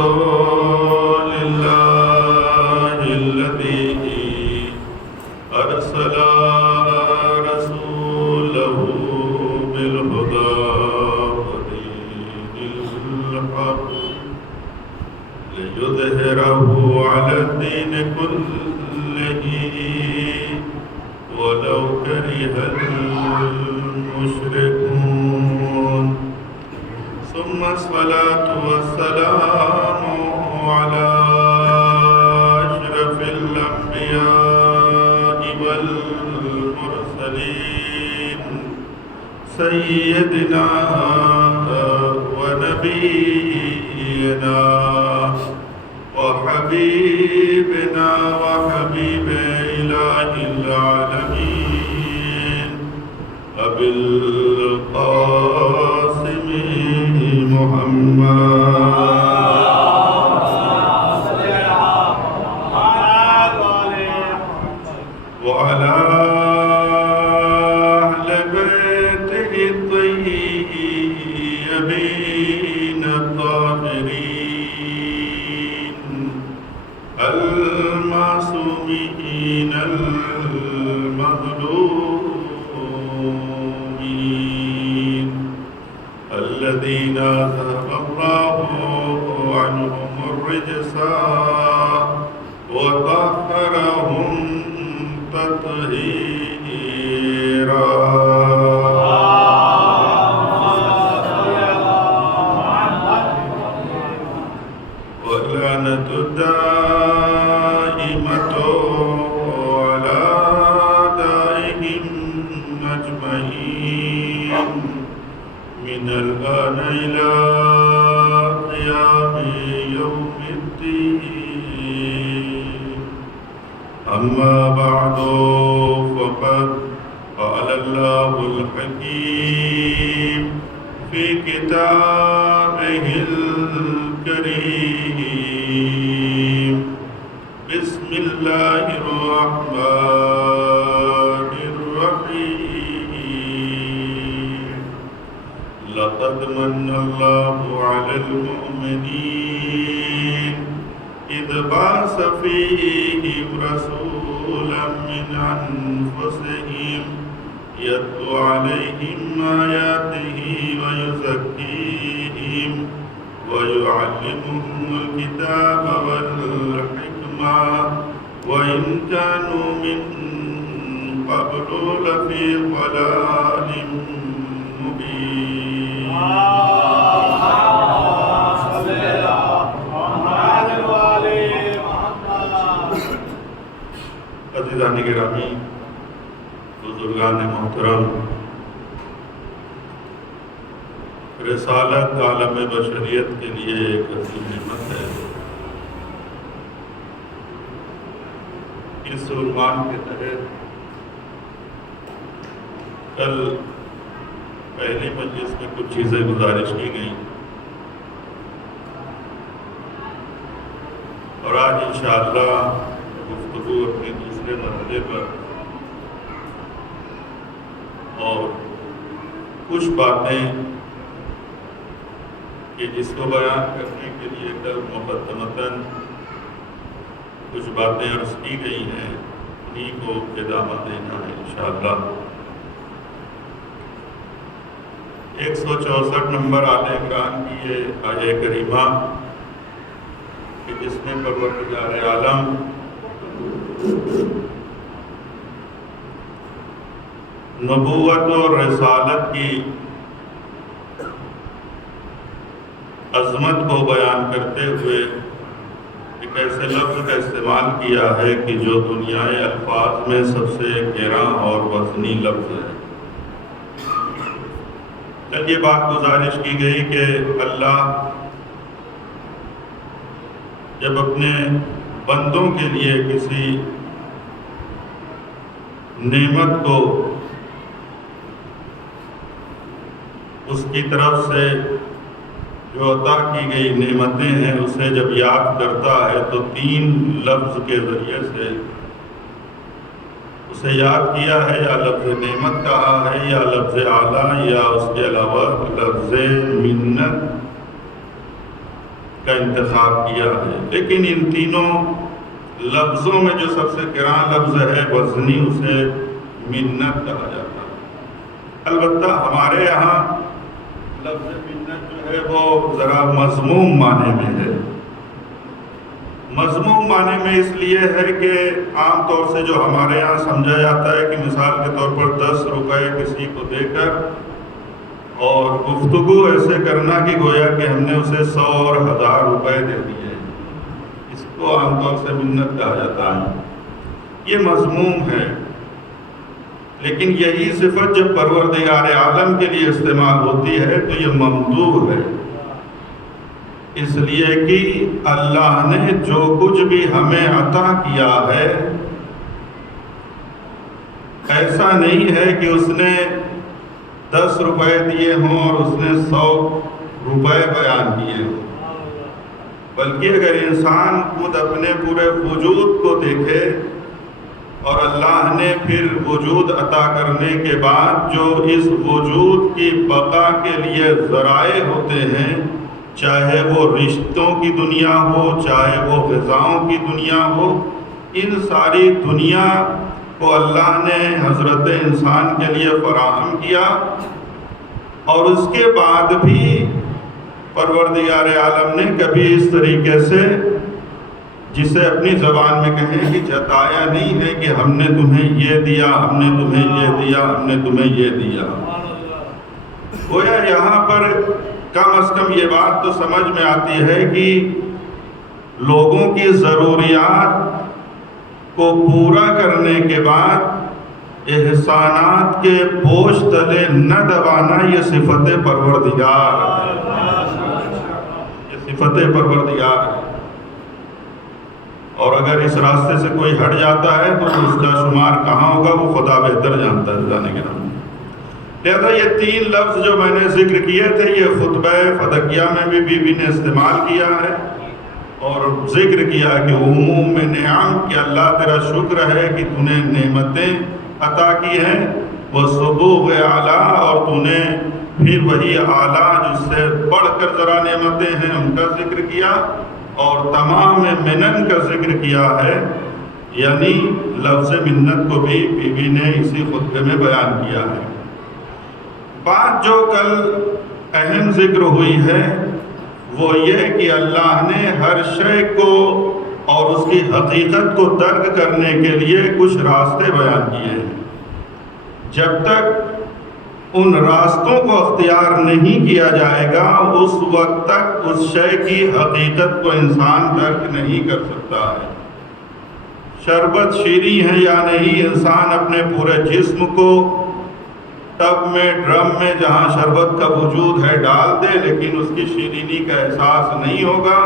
رسول الله الذي أرسل رسوله بالهدى ودين الحق ليظهره على الدين كله ولو كره المشركون ثم الصلاة والسلام على أشرف الأنبياء والمرسلين سيدنا ونبينا وحبيبنا وحبيب إله العالمين أبي القاسم محمد وعلى أهل بيته الطيبين الطاهرين المعصومين المظلومين الذين أذهب الله عنهم الرجس وطهرهم تطهيرا واللعنة الدائمة على أعدائهم أجمعين من الآن إلى قيام يوم الدين. أما بعد فقد قال الله الحكيم في كتابه الكريم بسم الله الرحمن الرحيم لقد من الله على المؤمنين إذ بعث فيهم رسولا من أنفسهم يتلو عليهم آياته ويزكيهم ويعلمهم الكتاب والحكمة وإن كانوا من قبل لفي ضلال مبين. عزیزان گرامی، بزرگان محترم، رسالت عالم بشریت کے لیے ایک عظیم نعمت ہے۔ اس عنوان کے تحت کل پہلی مجلس میں کچھ چیزیں گزارش کی گئیں اور آج انشاءاللہ گفتگو اپنے دوسرے مرحلے پر اور کچھ باتیں کہ جس کو بیان کرنے کے لیے کل مقدمتاً کچھ باتیں عرض کی گئی ہیں، انہیں کو ادامہ دینا ہے انشاءاللہ۔ 164 نمبر آل عمران کی یہ آیہ کریمہ کہ جس میں پروردگار عالم نبوت اور رسالت کی عظمت کو بیان کرتے ہوئے ایک ایسے لفظ کا استعمال کیا ہے کہ جو دنیائے الفاظ میں سب سے گراں اور وزنی لفظ ہے۔ کل یہ بات گزارش کی گئی کہ اللہ جب اپنے بندوں کے لیے کسی نعمت کو اس کی طرف سے جو عطا کی گئی نعمتیں ہیں اسے جب یاد کرتا ہے تو 3 لفظ کے ذریعے سے اسے یاد کیا ہے، یا لفظ نعمت کہا ہے، یا لفظ اعلیٰ، یا اس کے علاوہ لفظ منت کا انتخاب کیا ہے، لیکن ان تینوں لفظوں میں جو سب سے گراں لفظ ہے وزنی، اسے منت کہا جاتا ہے۔ البتہ ہمارے یہاں لفظ منت جو ہے وہ ذرا مذموم معنی میں ہے۔ مذموم معنی میں اس لیے ہے کہ عام طور سے جو ہمارے یہاں سمجھا جاتا ہے کہ مثال کے طور پر 10 روپے کسی کو دے کر اور گفتگو ایسے کرنا کہ گویا کہ ہم نے اسے 100 اور 1000 روپے دے دیے، اس کو عام طور سے منت کہا جاتا ہے۔ یہ مذموم ہے، لیکن یہی صفت جب پروردگار عالم کے لیے استعمال ہوتی ہے تو یہ ممدوح ہے، اس لیے کہ اللہ نے جو کچھ بھی ہمیں عطا کیا ہے ایسا نہیں ہے کہ اس نے 10 روپے دیے ہوں اور اس نے 100 روپے بیان کیے ہوں، بلکہ اگر انسان خود اپنے پورے وجود کو دیکھے اور اللہ نے پھر وجود عطا کرنے کے بعد جو اس وجود کی بقا کے لیے ذرائع ہوتے ہیں، چاہے وہ رشتوں کی دنیا ہو، چاہے وہ غذاؤں کی دنیا ہو، ان ساری دنیا کو اللہ نے حضرت انسان کے لیے فراہم کیا، اور اس کے بعد بھی پروردگار عالم نے کبھی اس طریقے سے، جسے اپنی زبان میں کہیں کہ جتایا نہیں ہے کہ ہم نے تمہیں یہ دیا، ہم نے تمہیں یہ دیا، ہم نے تمہیں یہ دیا۔ گویا یہاں پر کم از کم یہ بات تو سمجھ میں آتی ہے کہ لوگوں کی ضروریات کو پورا کرنے کے بعد احسانات کے بوجھ تلے نہ دبانا یہ صفت پروردگار ہے، یہ صفت پروردگار ہے، اور اگر اس راستے سے کوئی ہٹ جاتا ہے تو اس کا شمار کہاں ہوگا وہ خدا بہتر جانتا ہے جانے کے نام۔ لہذا یہ 3 لفظ جو میں نے ذکر کیے تھے یہ خطبہ فدقیہ میں بھی بی بی نے استعمال کیا ہے، اور ذکر کیا کہ عموم نعم کہ اللہ تیرا شکر ہے کہ تو نے نعمتیں عطا کی ہیں، وہ صبوغ اعلیٰ، اور تو نے پھر وہی اعلیٰ جس سے بڑھ کر ذرا نعمتیں ہیں ان کا ذکر کیا، اور تمام منن کا ذکر کیا ہے، یعنی لفظ منت کو بھی بی بی نے اسی خطبے میں بیان کیا ہے۔ بات جو کل اہم ذکر ہوئی ہے وہ یہ کہ اللہ نے ہر شے کو اور اس کی حقیقت کو درک کرنے کے لیے کچھ راستے بیان کیے ہیں۔ جب تک ان راستوں کو اختیار نہیں کیا جائے گا اس وقت تک اس شے کی حقیقت کو انسان درک نہیں کر سکتا ہے۔ شربت شیریں ہے یا نہیں، انسان اپنے پورے جسم کو ٹب میں، ڈرم میں، جہاں شربت کا وجود ہے ڈال دے، لیکن اس کی شیرینی کا احساس نہیں ہوگا۔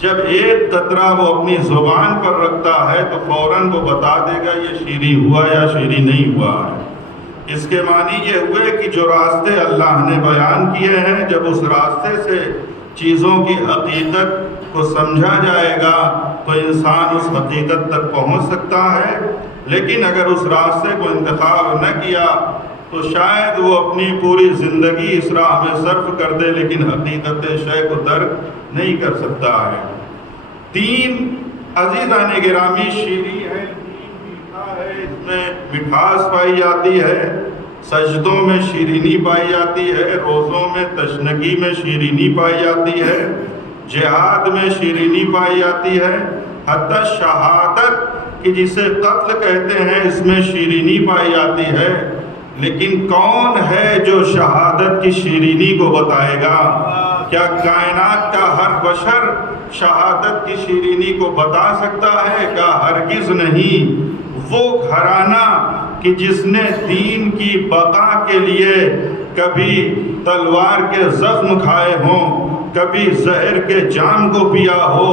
جب ایک قطرہ وہ اپنی زبان پر رکھتا ہے تو فوراً وہ بتا دے گا یہ شیریں ہوا یا شیریں نہیں ہوا ہے۔ اس کے معنی یہ ہوئے کہ جو راستے اللہ نے بیان کیے ہیں، جب اس راستے سے چیزوں کی حقیقت کو سمجھا جائے گا تو انسان اس حقیقت تک پہنچ سکتا ہے، لیکن اگر اس راستے کو انتخاب نہ کیا تو شاید وہ اپنی پوری زندگی اس راہ میں صرف کر دے لیکن حقیقت شے کو درک نہیں کر سکتا ہے۔ دین عزیزان گرامی شیریں ہے، دین میٹھا ہے، اس میں مٹھاس پائی جاتی ہے، سجدوں میں شیرینی پائی جاتی ہے، روزوں میں تشنگی میں شیرینی پائی جاتی ہے، جہاد میں شیرینی پائی جاتی ہے، حتی شہادت کہ جسے قتل کہتے ہیں اس میں شیرینی پائی جاتی ہے۔ لیکن کون ہے جو شہادت کی شیرینی کو بتائے گا؟ کیا کائنات کا ہر بشر شہادت کی شیرینی کو بتا سکتا ہے؟ کیا ہرگز نہیں۔ وہ گھرانہ کہ جس نے دین کی بقا کے لیے کبھی تلوار کے زخم کھائے ہوں، کبھی زہر کے جام کو پیا ہو،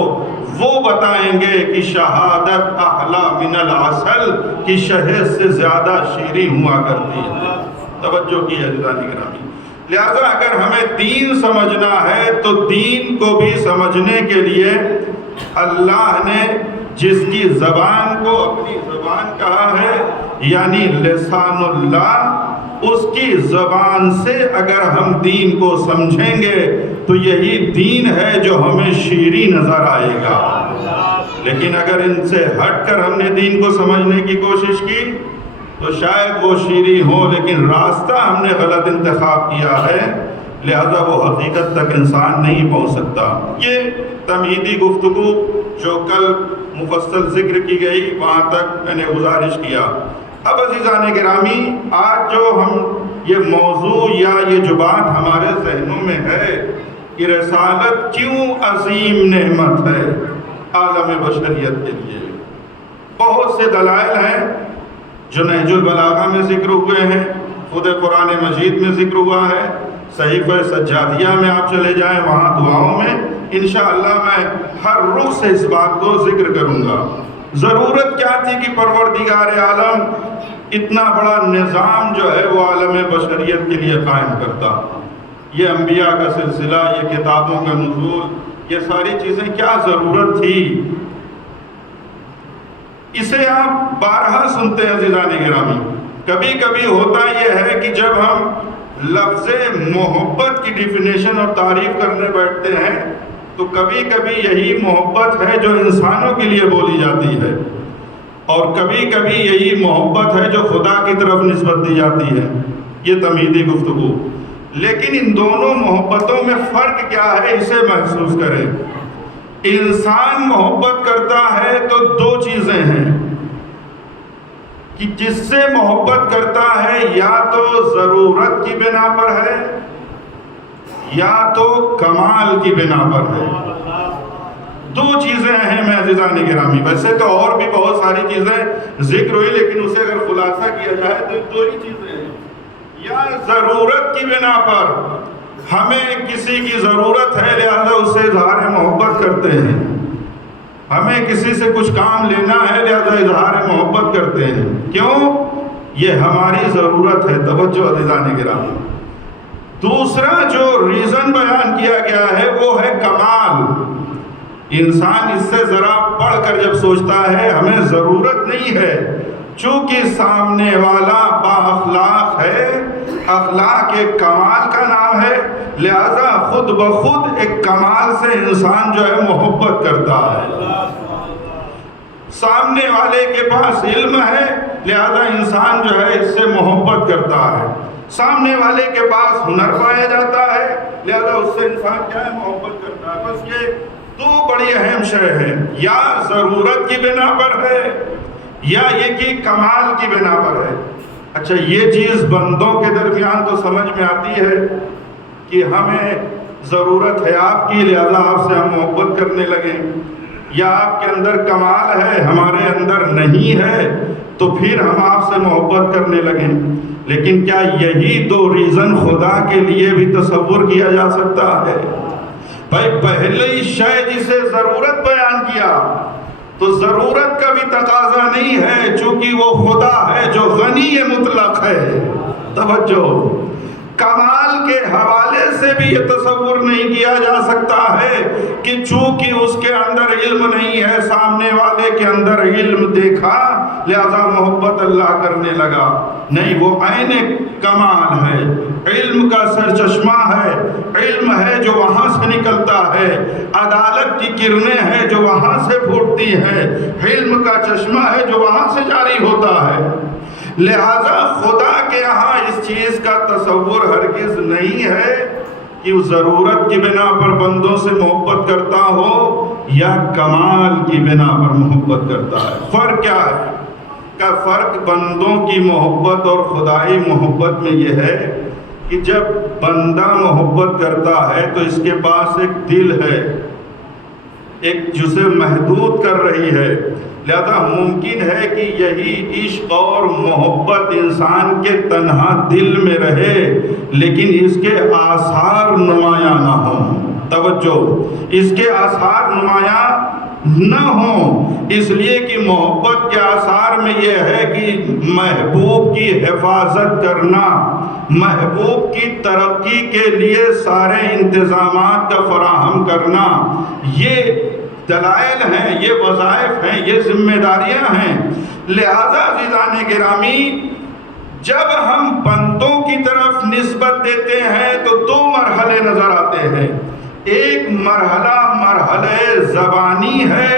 وہ بتائیں گے کہ شہادت احلی من العسل کی شہد سے زیادہ شیریں ہوا کرتی ہے۔ توجہ کی عزیزان گرامی، لہذا اگر ہمیں دین سمجھنا ہے تو دین کو بھی سمجھنے کے لیے اللہ نے جس کی زبان کو اپنی زبان کہا ہے، یعنی لسان اللہ، اس کی زبان سے اگر ہم دین کو سمجھیں گے تو یہی دین ہے جو ہمیں شیریں نظر آئے گا. لیکن اگر ان سے ہٹ کر ہم نے دین کو سمجھنے کی کوشش کی تو شاید وہ شیریں ہو لیکن راستہ ہم نے غلط انتخاب کیا ہے، لہذا وہ حقیقت تک انسان نہیں پہنچ سکتا. یہ تمہیدی گفتگو جو کل مفصل ذکر کی گئی وہاں تک میں نے گزارش کیا. اب عزیزان گرامی، آج جو ہم یہ موضوع یا یہ جو بات ہمارے ذہنوں میں ہے کہ رسالت کیوں عظیم نعمت ہے عالم بشریت کے لیے، بہت سے دلائل ہیں جو نہج البلاغہ میں ذکر ہوئے ہیں، خود قرآن مجید میں ذکر ہوا ہے، صحیفہ سجادیہ میں آپ چلے جائیں وہاں دعاؤں میں انشاءاللہ میں ہر رخ سے اس بات کو ذکر کروں گا. ضرورت کیا تھی کہ پروردگار عالم اتنا بڑا نظام جو ہے وہ عالم بشریت کے لیے قائم کرتا؟ یہ انبیاء کا سلسلہ، یہ کتابوں کا نزول، یہ ساری چیزیں کیا ضرورت تھی؟ اسے آپ بارہا سنتے ہیں عزیزان گرامی. کبھی کبھی ہوتا یہ ہے کہ جب ہم لفظ محبت کی ڈیفینیشن اور تعریف کرنے بیٹھتے ہیں تو کبھی کبھی یہی محبت ہے جو انسانوں کے لیے بولی جاتی ہے، اور کبھی کبھی یہی محبت ہے جو خدا کی طرف نسبت دی جاتی ہے. یہ تمہیدی گفتگو. لیکن ان دونوں محبتوں میں فرق کیا ہے اسے محسوس کریں. انسان محبت کرتا ہے تو دو چیزیں ہیں کہ جس سے محبت کرتا ہے یا تو ضرورت کی بنا پر ہے یا تو کمال کی بنا پر ہے. دو چیزیں ہیں میں عزیزان گرامی. ویسے تو اور بھی بہت ساری چیزیں ذکر ہوئی لیکن اسے اگر خلاصہ کیا جائے تو دو ہی چیزیں ہیں. یا ضرورت کی بنا پر ہمیں کسی کی ضرورت ہے لہذا اس سے اظہار محبت کرتے ہیں، ہمیں کسی سے کچھ کام لینا ہے لہذا اظہار محبت کرتے ہیں. کیوں؟ یہ ہماری ضرورت ہے. توجہ عزیزان گرامی. دوسرا جو ریزن بیان کیا گیا ہے وہ ہے کمال. انسان اس سے ذرا بڑھ کر جب سوچتا ہے ہمیں ضرورت نہیں ہے، چونکہ سامنے والا با اخلاق ہے، اخلاق ایک کمال کا نام ہے، لہذا خود بخود ایک کمال سے انسان جو ہے محبت کرتا ہے. سامنے والے کے پاس علم ہے لہذا انسان جو ہے اس سے محبت کرتا ہے. سامنے والے کے پاس ہنر پایا جاتا ہے لہذا اس سے انسان کیا ہے محبت کرتا ہے. بس یہ دو بڑی اہم شے ہیں، یا ضرورت کی بنا پر ہے یا یہ کہ کمال کی بنا پر ہے. اچھا یہ چیز بندوں کے درمیان تو سمجھ میں آتی ہے کہ ہمیں ضرورت ہے آپ کی لہذا آپ سے ہم محبت کرنے لگیں، یا آپ کے اندر کمال ہے ہمارے اندر نہیں ہے تو پھر ہم آپ سے محبت کرنے لگیں. لیکن کیا یہی دو ریزن خدا کے لیے بھی تصور کیا جا سکتا ہے؟ بھائی پہلے ہی شے جسے ضرورت بیان کیا تو ضرورت کا بھی تقاضا نہیں ہے چونکہ وہ خدا ہے جو غنی مطلق ہے. توجہ. کمال کے حوالے سے بھی یہ تصور نہیں کیا جا سکتا ہے کہ چونکہ اس کے اندر علم نہیں ہے، سامنے والے کے اندر علم دیکھا لہذا محبت اللہ کرنے لگا. نہیں، وہ عین کمال ہے، علم کا سرچشمہ ہے، علم ہے جو وہاں سے نکلتا ہے، عدالت کی کرنیں ہیں جو وہاں سے پھوٹتی ہیں، علم کا چشمہ ہے جو وہاں سے جاری ہوتا ہے. لہذا خدا کے یہاں اس چیز کا تصور ہرگز نہیں ہے کہ وہ ضرورت کی بنا پر بندوں سے محبت کرتا ہو یا کمال کی بنا پر محبت کرتا ہے. فرق کیا ہے؟ کا فرق بندوں کی محبت اور خدائی محبت میں یہ ہے کہ جب بندہ محبت کرتا ہے تو اس کے پاس ایک دل ہے، ایک جسے محدود کر رہی ہے، لہذا ممکن ہے کہ یہی عشق اور محبت انسان کے تنہا دل میں رہے لیکن اس کے آثار نمایاں نہ ہوں. توجہ. اس کے آثار نمایاں نہ ہوں اس لیے کہ محبت کے آثار میں یہ ہے کہ محبوب کی حفاظت کرنا، محبوب کی ترقی کے لیے سارے انتظامات کا فراہم کرنا، یہ دلائل ہیں، یہ وظائف ہیں، یہ ذمہ داریاں ہیں. لہذا عزیزان گرامی جب ہم بندوں کی طرف نسبت دیتے ہیں تو دو مرحلے نظر آتے ہیں. ایک مرحلہ زبانی ہے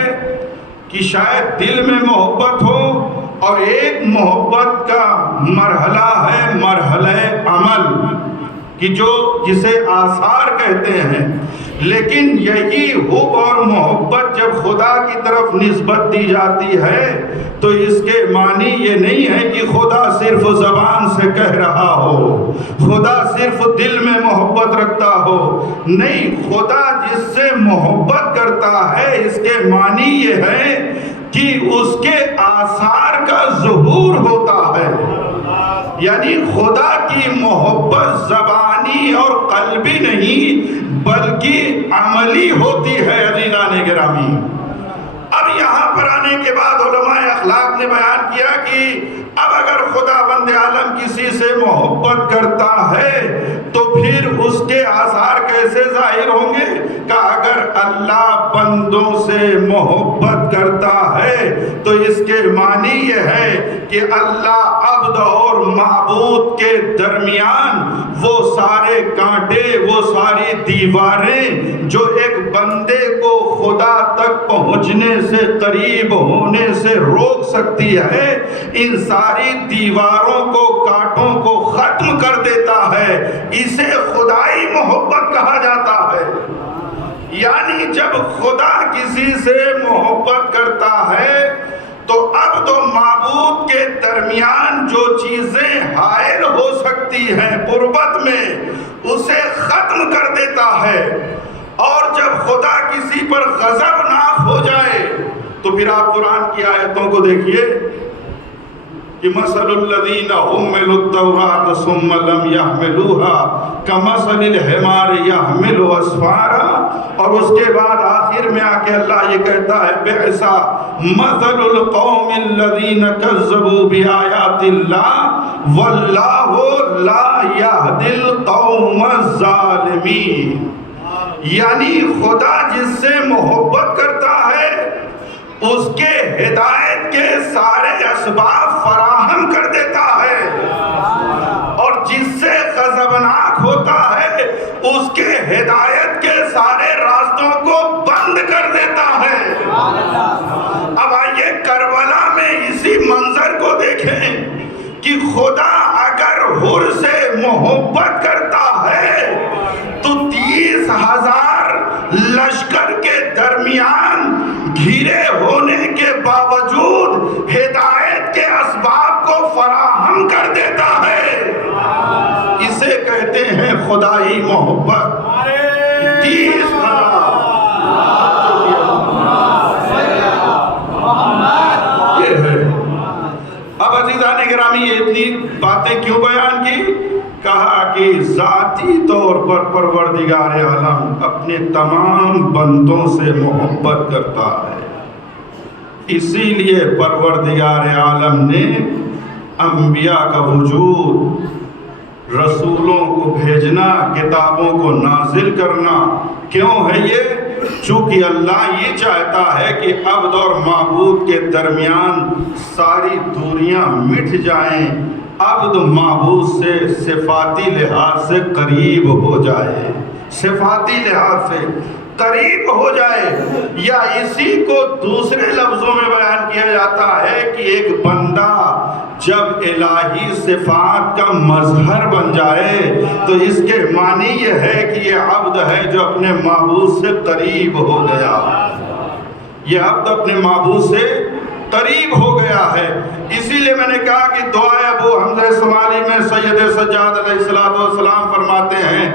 کہ شاید دل میں محبت ہو، اور ایک محبت کا مرحلہ ہے مرحلہ عمل کہ جسے آثار کہتے ہیں. لیکن یہی حب اور محبت جب خدا کی طرف نسبت دی جاتی ہے تو اس کے معنی یہ نہیں ہے کہ خدا صرف زبان سے کہہ رہا ہو، خدا صرف دل میں محبت رکھتا ہو. نہیں، خدا جس سے محبت کرتا ہے اس کے معنی یہ ہے کہ اس کے آثار کا ظہور ہوتا ہے. یعنی خدا کی محبت زبانی اور قلبی نہیں بلکہ عملی ہوتی ہے. عزیزان گرامی، اب یہاں پر آنے کے بعد علماء اخلاق نے بیان کیا کہ اب اگر خدا بند عالم کسی سے محبت کرتا ہے تو پھر اس کے آثار کیسے ظاہر ہوں گے؟ کہ اگر اللہ بندوں سے محبت کرتا ہے تو اس کے معنی یہ ہے کہ اللہ عبد اور معبود کے درمیان وہ سارے کانٹے، وہ ساری دیواریں جو ایک بندے کو خدا تک پہنچنے سے، قریب ہونے سے روک سکتی ہے، ان ساری دیواروں کو، کانٹوں کو ختم کر دیتا ہے. اسے خدائی محبت کہا جاتا ہے. یعنی جب خدا کسی سے محبت کرتا ہے تو عبد و معبود کے درمیان جو چیزیں حائل ہو سکتی ہیں قربت میں، اسے ختم کر دیتا ہے. اور جب خدا کسی پر غضبناک ہو جائے تو پھر آپ قرآن کی آیتوں کو دیکھیے کہ مثل الذین حملوا التوراۃ ثم لم يحملوها کمثل الحمار يحمل اسفارا. اور اس کے بعد آخر میں آ کے اللہ یہ کہتا ہے بئس مثل القوم الذین کذبوا بآیات اللہ واللہ لا یہدی القوم الظالمین. یعنی خدا جس سے محبت کرتا ہے اس کے ہدایت کے سارے اسباب فراہم کر دیتا ہے، اور جس سے غضبناک ہوتا ہے اس کے ہدایت کے سارے راستوں کو بند کر دیتا ہے. اب آئیے کربلا میں اسی منظر کو دیکھیں کہ خدا اگر حر سے محبت کرتا ہے تو 30,000 لشکر کے درمیان گھرے ہونے کے باوجود ہدایت کے اسباب کو فراہم کر دیتا ہے. اسے کہتے ہیں خدائی محبت. 30,000 یہ ہے. اب عزیزان گرامی یہ اتنی باتیں کیوں بیان کی؟ کہا کہ ذاتی طور پر پروردگار عالم اپنے تمام بندوں سے محبت کرتا ہے. اسی لیے پروردگار عالم نے انبیاء کا وجود، رسولوں کو بھیجنا، کتابوں کو نازل کرنا کیوں ہے؟ یہ چونکہ اللہ یہ چاہتا ہے کہ عبد اور معبود کے درمیان ساری دوریاں مٹ جائیں، عبد معبود سے صفاتی لحاظ سے قریب ہو جائے، صفاتی لحاظ سے قریب ہو جائے. یا اسی کو دوسرے لفظوں میں بیان کیا جاتا ہے کہ ایک بندہ جب الہی صفات کا مظہر بن جائے تو اس کے معنی یہ ہے کہ یہ عبد ہے جو اپنے معبود سے قریب ہو گیا. یہ عبد اپنے معبود سے قریب ہو گیا ہے. اسی لیے میں نے کہا کہ دعائے ابو حمزہ سمالی میں سید سجاد علیہ السلام فرماتے ہیں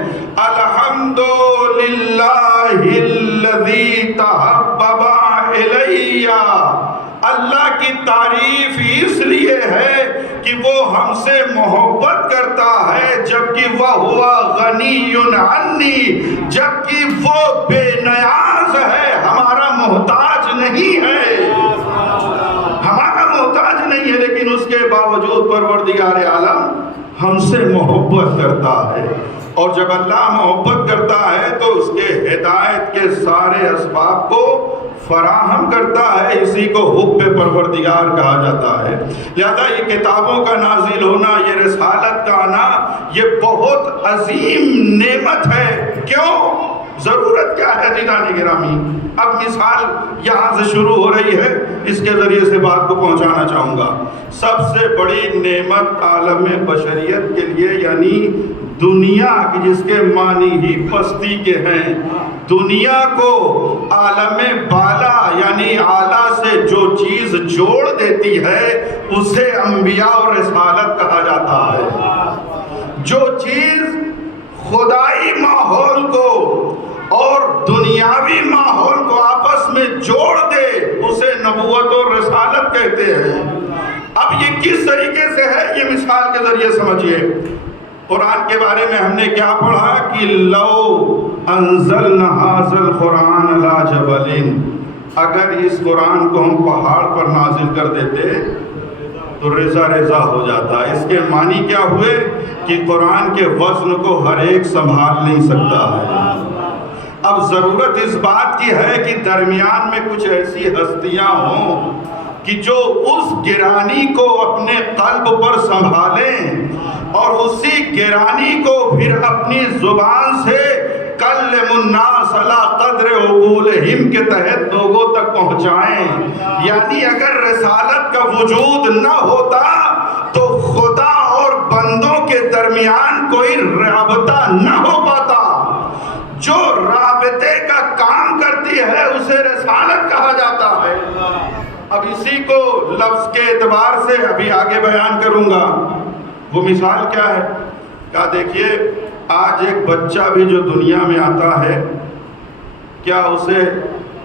الحمدللہ الذی تحبب الی. اللہ کی تعریف اس لیے ہے کہ وہ ہم سے محبت کرتا ہے جبکہ وہ ہوا غنی عنی، جبکہ وہ بے نیاز ہے، ہمارا محتاج نہیں ہے، ہمارا محتاج نہیں ہے. لیکن اس کے باوجود پروردگار عالم ہم سے محبت کرتا ہے. اور جب اللہ محبت کرتا ہے تو اس کے ہدایت کے سارے اسباب کو فراہم کرتا ہے، اسی کو حب پروردگار کہا جاتا ہے۔ لہذا یہ کتابوں کا نازل ہونا، یہ رسالت کا آنا، یہ بہت عظیم نعمت ہے۔ کیوں؟ ضرورت کیا ہے عزیزان گرامی؟ اب مثال یہاں سے شروع ہو رہی ہے، اس کے ذریعے سے بات کو پہنچانا چاہوں گا۔ سب سے بڑی نعمت عالم بشریت کے لیے، یعنی دنیا کی، جس کے معنی ہی پستی کے ہیں، دنیا کو عالم بالا یعنی اعلیٰ سے جو چیز جوڑ دیتی ہے اسے انبیاء اور رسالت کہا جاتا ہے۔ جو چیز خدائی ماحول کو اور دنیاوی ماحول کو آپس میں جوڑ دے اسے نبوت اور رسالت کہتے ہیں۔ اب یہ کس طریقے سے ہے، یہ مثال کے ذریعے سمجھیے۔ قرآن کے بارے میں ہم نے کیا پڑھا کہ لو انزلنا ھذا القرآن علی جبل، اگر اس قرآن کو ہم پہاڑ پر نازل کر دیتے تو ریزہ ریزہ ہو جاتا۔ اس کے معنی کیا ہوئے کہ قرآن کے وزن کو ہر ایک سنبھال نہیں سکتا ہے۔ اب ضرورت اس بات کی ہے کہ درمیان میں کچھ ایسی ہستیاں ہوں کہ جو اس گرانی کو اپنے قلب پر سنبھالیں اور اسی گرانی کو پھر اپنی زبان سے کلم الناس علی قدر عقولہم کے تحت لوگوں تک پہنچائیں۔ یعنی اگر رسالت کا وجود نہ ہوتا تو خدا اور بندوں کے درمیان کوئی رابطہ نہ ہو پاتا۔ جو رابطے کا کام کرتی ہے اسے رسالت کہا جاتا ہے۔ اب اسی کو لفظ کے اعتبار سے ابھی آگے بیان کروں گا۔ وہ مثال کیا ہے؟ کہا دیکھیے، آج ایک بچہ بھی جو دنیا میں آتا ہے، کیا اسے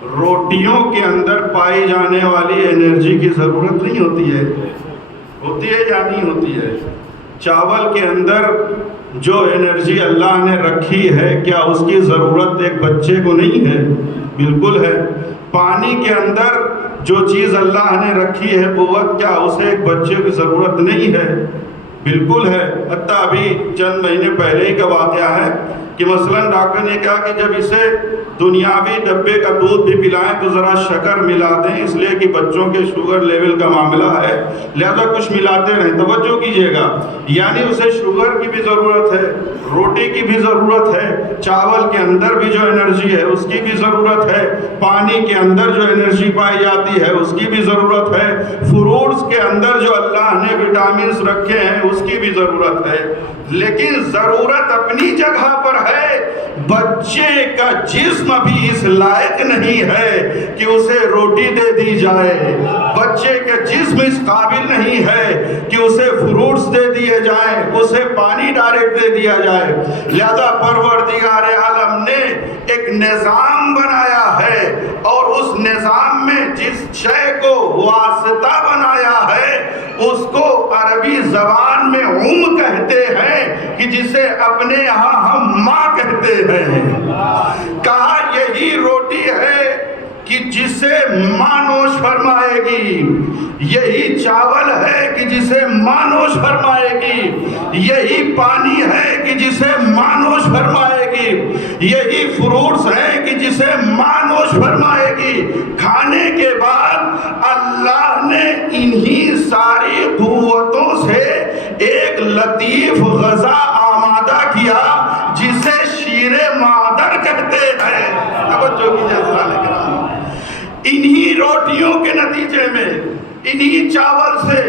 روٹیوں کے اندر پائی جانے والی انرجی کی ضرورت نہیں ہوتی ہے؟ ہوتی ہے یا نہیں ہوتی ہے؟ چاول کے اندر جو انرجی اللہ نے رکھی ہے، کیا اس کی ضرورت ایک بچے کو نہیں ہے؟ بالکل ہے۔ پانی کے اندر جو چیز اللہ نے رکھی ہے قوت، کیا اسے ایک بچے کی ضرورت نہیں ہے؟ بالکل ہے۔ حتیٰ ابھی چند مہینے پہلے ہی کا واقعہ ہے کہ مثلاً ڈاکٹر نے کہا کہ جب اسے دنیاوی ڈبے کا دودھ بھی پلائیں تو ذرا شکر ملا دیں، اس لیے کہ بچوں کے شوگر لیول کا معاملہ ہے، لہذا کچھ ملاتے رہیں، توجہ کیجیے گا۔ یعنی اسے شوگر کی بھی ضرورت ہے، روٹی کی بھی ضرورت ہے، چاول کے اندر بھی جو انرجی ہے اس کی بھی ضرورت ہے، پانی کے اندر جو انرجی پائی جاتی ہے اس کی بھی ضرورت ہے، فروٹس کے اندر جو اللہ نے وٹامنز رکھے ہیں اس کی بھی ضرورت ہے۔ لیکن ضرورت اپنی جگہ پر ہے، بچے کا جسم بھی اس لائق نہیں ہے کہ اسے روٹی دے دی جائے، بچے کا جسم اس قابل نہیں ہے کہ اسے فروٹس دے دیے جائیں، اسے پانی ڈائریکٹ دے دیا جائے۔ لہذا پروردگار عالم نے ایک نظام بنایا ہے اور اس نظام میں جس شے کو واسطہ بنایا ہے اس کو عربی زبان میں کہتے ہیں کہ جسے اپنے یہاں ہم ماں کہتے ہیں۔ کہا یہی روٹی ہے کہ جسے ماں نوش فرمائے گی، یہی چاول ہے کہ جسے ماں نوش فرمائے گی، یہی پانی ہے کہ جسے ماں نوش فرمائے گی، یہی فروٹس ہے کہ جسے ماں نوش فرمائے گی۔ کھانے کے بعد اللہ نے انہی ساری قوتوں سے ایک لطیف غذا آمادہ کیا جسے شیر مادر کہتے ہیں۔ توجہ کیجیے سامنے کرام، انہی روٹیوں کے نتیجے میں، انہی چاول سے،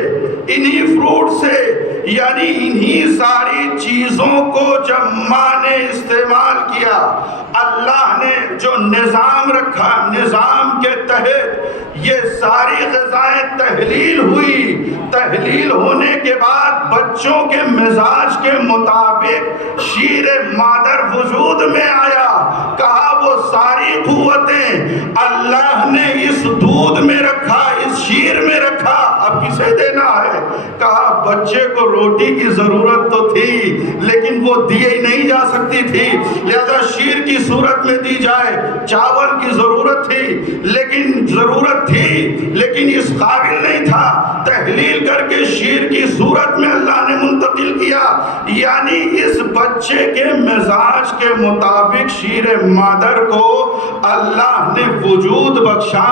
انہی فروٹ سے، یعنی انہی ساری چیزوں کو جب ماں نے استعمال کیا، اللہ نے جو نظام رکھا، نظام کے تحت یہ ساری غذائیں تحلیل ہوئی، تحلیل ہونے کے بعد بچوں کے مزاج کے مطابق شیر مادر وجود میں آیا۔ کہا وہ ساری قوتیں اللہ نے اس دودھ میں رکھا، اس شیر میں رکھا، اب کسے دینا ہے؟ کہا بچے کو روٹی کی ضرورت تو تھی لیکن وہ دیے ہی نہیں جا سکتی تھی، لہذا شیر کی صورت میں دی جائے. چاول کی ضرورت تھی لیکن اس قابل نہیں تھا. تحلیل کر کے شیر کی صورت میں اللہ نے منتقل کیا. یعنی اس بچے کے مزاج کے مطابق شیر مادر کو اللہ نے وجود بخشا.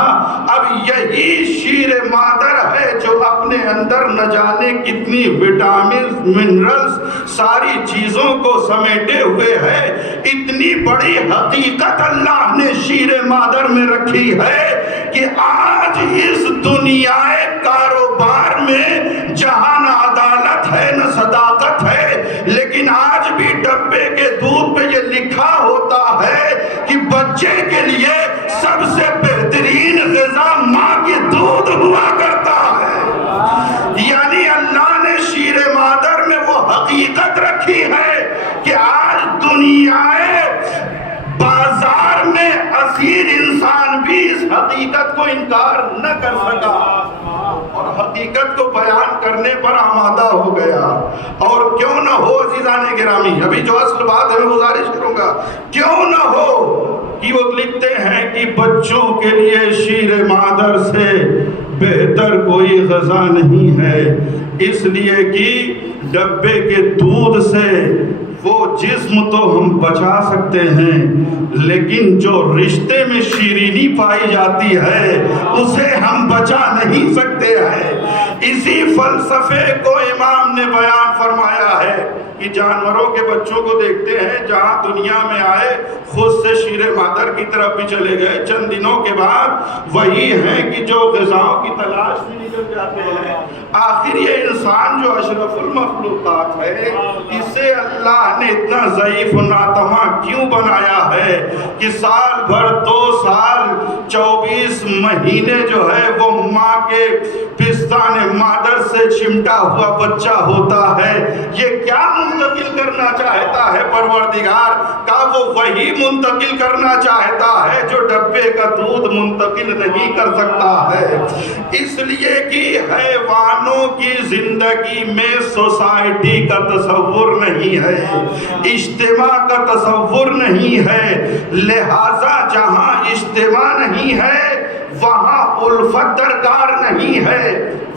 اب یہی شیر مادر ہے جو اپنے اندر نہ جانے کتنی وٹامن منرلز ساری چیزوں کو سمیٹے ہوئے ہے. اتنی بڑی حقیقت اللہ نے شیر مادر میں رکھی ہے کہ آج اس دنیا کاروبار میں جہاں نہ عدالت ہے نہ صداقت ہے، لیکن آج بھی ڈبے کے دودھ پہ یہ لکھا ہوتا ہے کہ بچے کے لیے سب سے بہترین غذا ماں کی دودھ ہوا کرتا ہے. یعنی اللہ نے شیر مادر میں وہ حقیقت رکھی ہے کہ آج دنیا بازار میں اسیر انسان بھی اس حقیقت کو انکار نہ کر سکا اور حقیقت کو بیان کرنے پر آمادہ ہو گیا. اور کیوں نہ ہو عزیزان گرامی، ابھی جو اصل بات ہے میں گزارش کروں گا، کیوں نہ ہو کہ وہ لکھتے ہیں کہ بچوں کے لیے شیر مادر سے بہتر کوئی غذا نہیں ہے، اس لیے کہ ڈبے کے دودھ سے وہ جسم تو ہم بچا سکتے ہیں، لیکن جو رشتے میں شیرینی پائی جاتی ہے اسے ہم بچا نہیں سکتے ہیں. اسی فلسفے کو امام نے بیان فرمایا ہے کہ جانوروں کے بچوں کو دیکھتے ہیں جہاں دنیا میں آئے خود سے شیر مادر کی طرف بھی چلے گئے، چند دنوں کے بعد وہی ہیں کہ جو غذاؤں کی تلاش میں نکل جاتے ہیں. آخر یہ انسان جو اشرف المخلوقات ہے اسے اللہ نے اتنا ضعیف و ناتواں کیوں بنایا ہے کہ سال بھر 2 سال 24 مہینے جو ہے وہ ماں کے پستان مادر سے چمٹا ہوا بچہ ہوتا ہے. یہ کیا منتقل کرنا چاہتا ہے پروردگار کا؟ وہ وہی منتقل کرنا چاہتا ہے جو ڈبے کا دودھ منتقل نہیں کر سکتا ہے. اس لیے کہ حیوانوں کی زندگی میں سوسائٹی کا تصور نہیں ہے، اجتماع کا تصور نہیں ہے، لہذا جہاں اجتماع نہیں ہے وہاں الفت درکار نہیں ہے،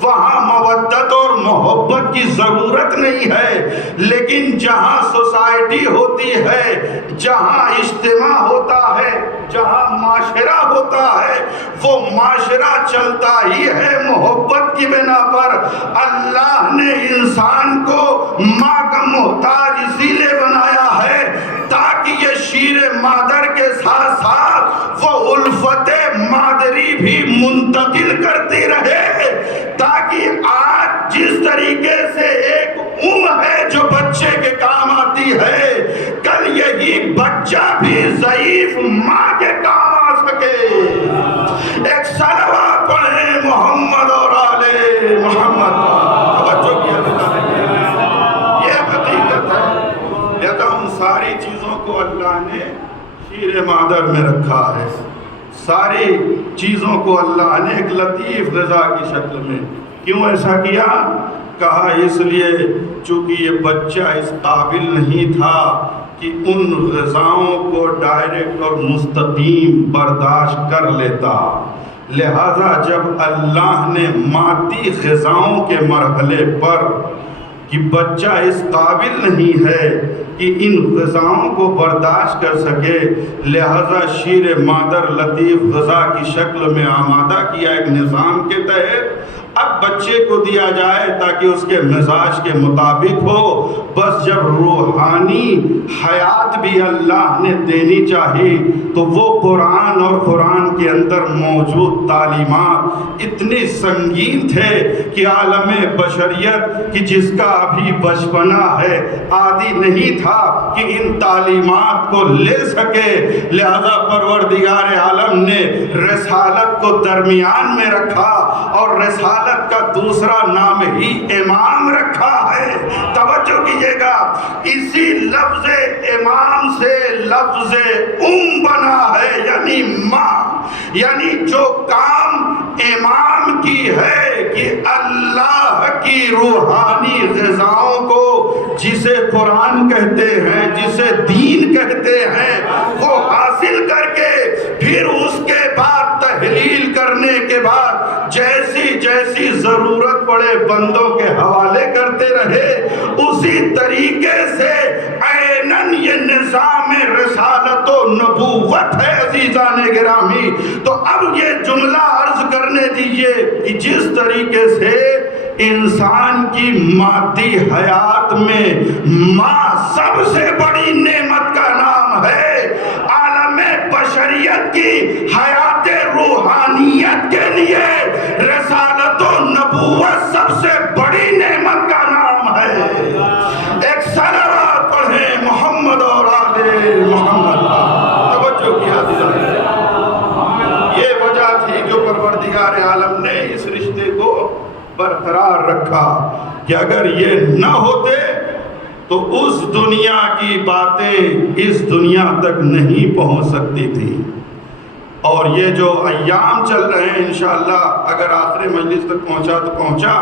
وہاں مودت اور محبت کی ضرورت نہیں ہے. لیکن جہاں سوسائٹی ہوتی ہے، جہاں اجتماع ہوتا ہے، جہاں معاشرہ ہوتا ہے، وہ معاشرہ چلتا ہی ہے محبت کی بنا پر. اللہ نے انسان کو ماں کا محتاج اسی لیے بنایا ہے تاکہ یہ شیر مادر کے ساتھ ساتھ وہ الفت مادری بھی منتقل کرتی رہے، تاکہ آج جس طریقے سے ایک ہے جو بچے کے کام آتی ہے، کل یہی بچہ بھی ضعیف ماں کے کام آ سکے. ایک صلوات پڑھیں محمد اور آل محمد. توجہ کیا یہ حقیقت ہے. لہذا ان ساری چیزوں کو اللہ نے شیر مادر میں رکھا ہے. ساری چیزوں کو اللہ نے ایک لطیف غذا کی شکل میں. کیوں ایسا کیا؟ کہا اس لیے چونکہ یہ بچہ اس قابل نہیں تھا کہ ان غذاؤں کو ڈائریکٹ اور مستقیم برداشت کر لیتا. لہذا جب اللہ نے مادی غذاؤں کے مرحلے پر کہ بچہ اس قابل نہیں ہے کہ ان غذاؤں کو برداشت کر سکے، لہذا شیر مادر لطیف غذا کی شکل میں آمادہ کیا ایک نظام کے تحت. اب بچے کو دیا جائے تاکہ اس کے مزاج کے مطابق ہو. بس جب روحانی حیات بھی اللہ نے دینی چاہی تو وہ قرآن اور قرآن کے اندر موجود تعلیمات اتنے سنگین تھے کہ عالم بشریت کہ جس کا ابھی بچپنا ہے عادی نہیں تھا کہ ان تعلیمات کو لے سکے. لہذا پروردگار عالم نے رسالت کو درمیان میں رکھا اور رسالت کا دوسرا نام ہی امام رکھا ہے. توجہ کیجئے گا، اسی لفظ امام سے لفظ بنا ہے، یعنی ماں. یعنی جو کام امام کی ہے کہ اللہ کی روحانی غذاؤں کو جسے قرآن کہتے ہیں، جسے دین کہتے ہیں، وہ حاصل کر کے پھر اس کے بعد تحلیل کرنے کے بعد جیسی جیسی ضرورت پڑے بندوں کے حوالے کرتے رہے، اسی طریقے سے عیناً یہ نظام رسالت و نبوت ہے عزیزان گرامی۔ تو اب یہ جملہ عرض کرنے دیجئے کہ جس طریقے سے انسان کی مادی حیات میں ماں سب سے بڑی نعمت کا نام ہے، عالم بشریت کی حیات روحانیت کے لیے رسالت و نبوت سب سے بڑی نعمت کا نام ہے۔ ایک صلوات پڑھیں محمد اور آل محمد کا۔ توجہ کیا دلائیں، یہ وجہ تھی جو پروردگار عالم نے اس رشتے کو برقرار رکھا کہ اگر یہ نہ ہوتے تو اس دنیا کی باتیں اس دنیا تک نہیں پہنچ سکتی تھی۔ اور یہ جو ایام چل رہے ہیں انشاءاللہ اگر آخر مجلس تک پہنچا تو پہنچا،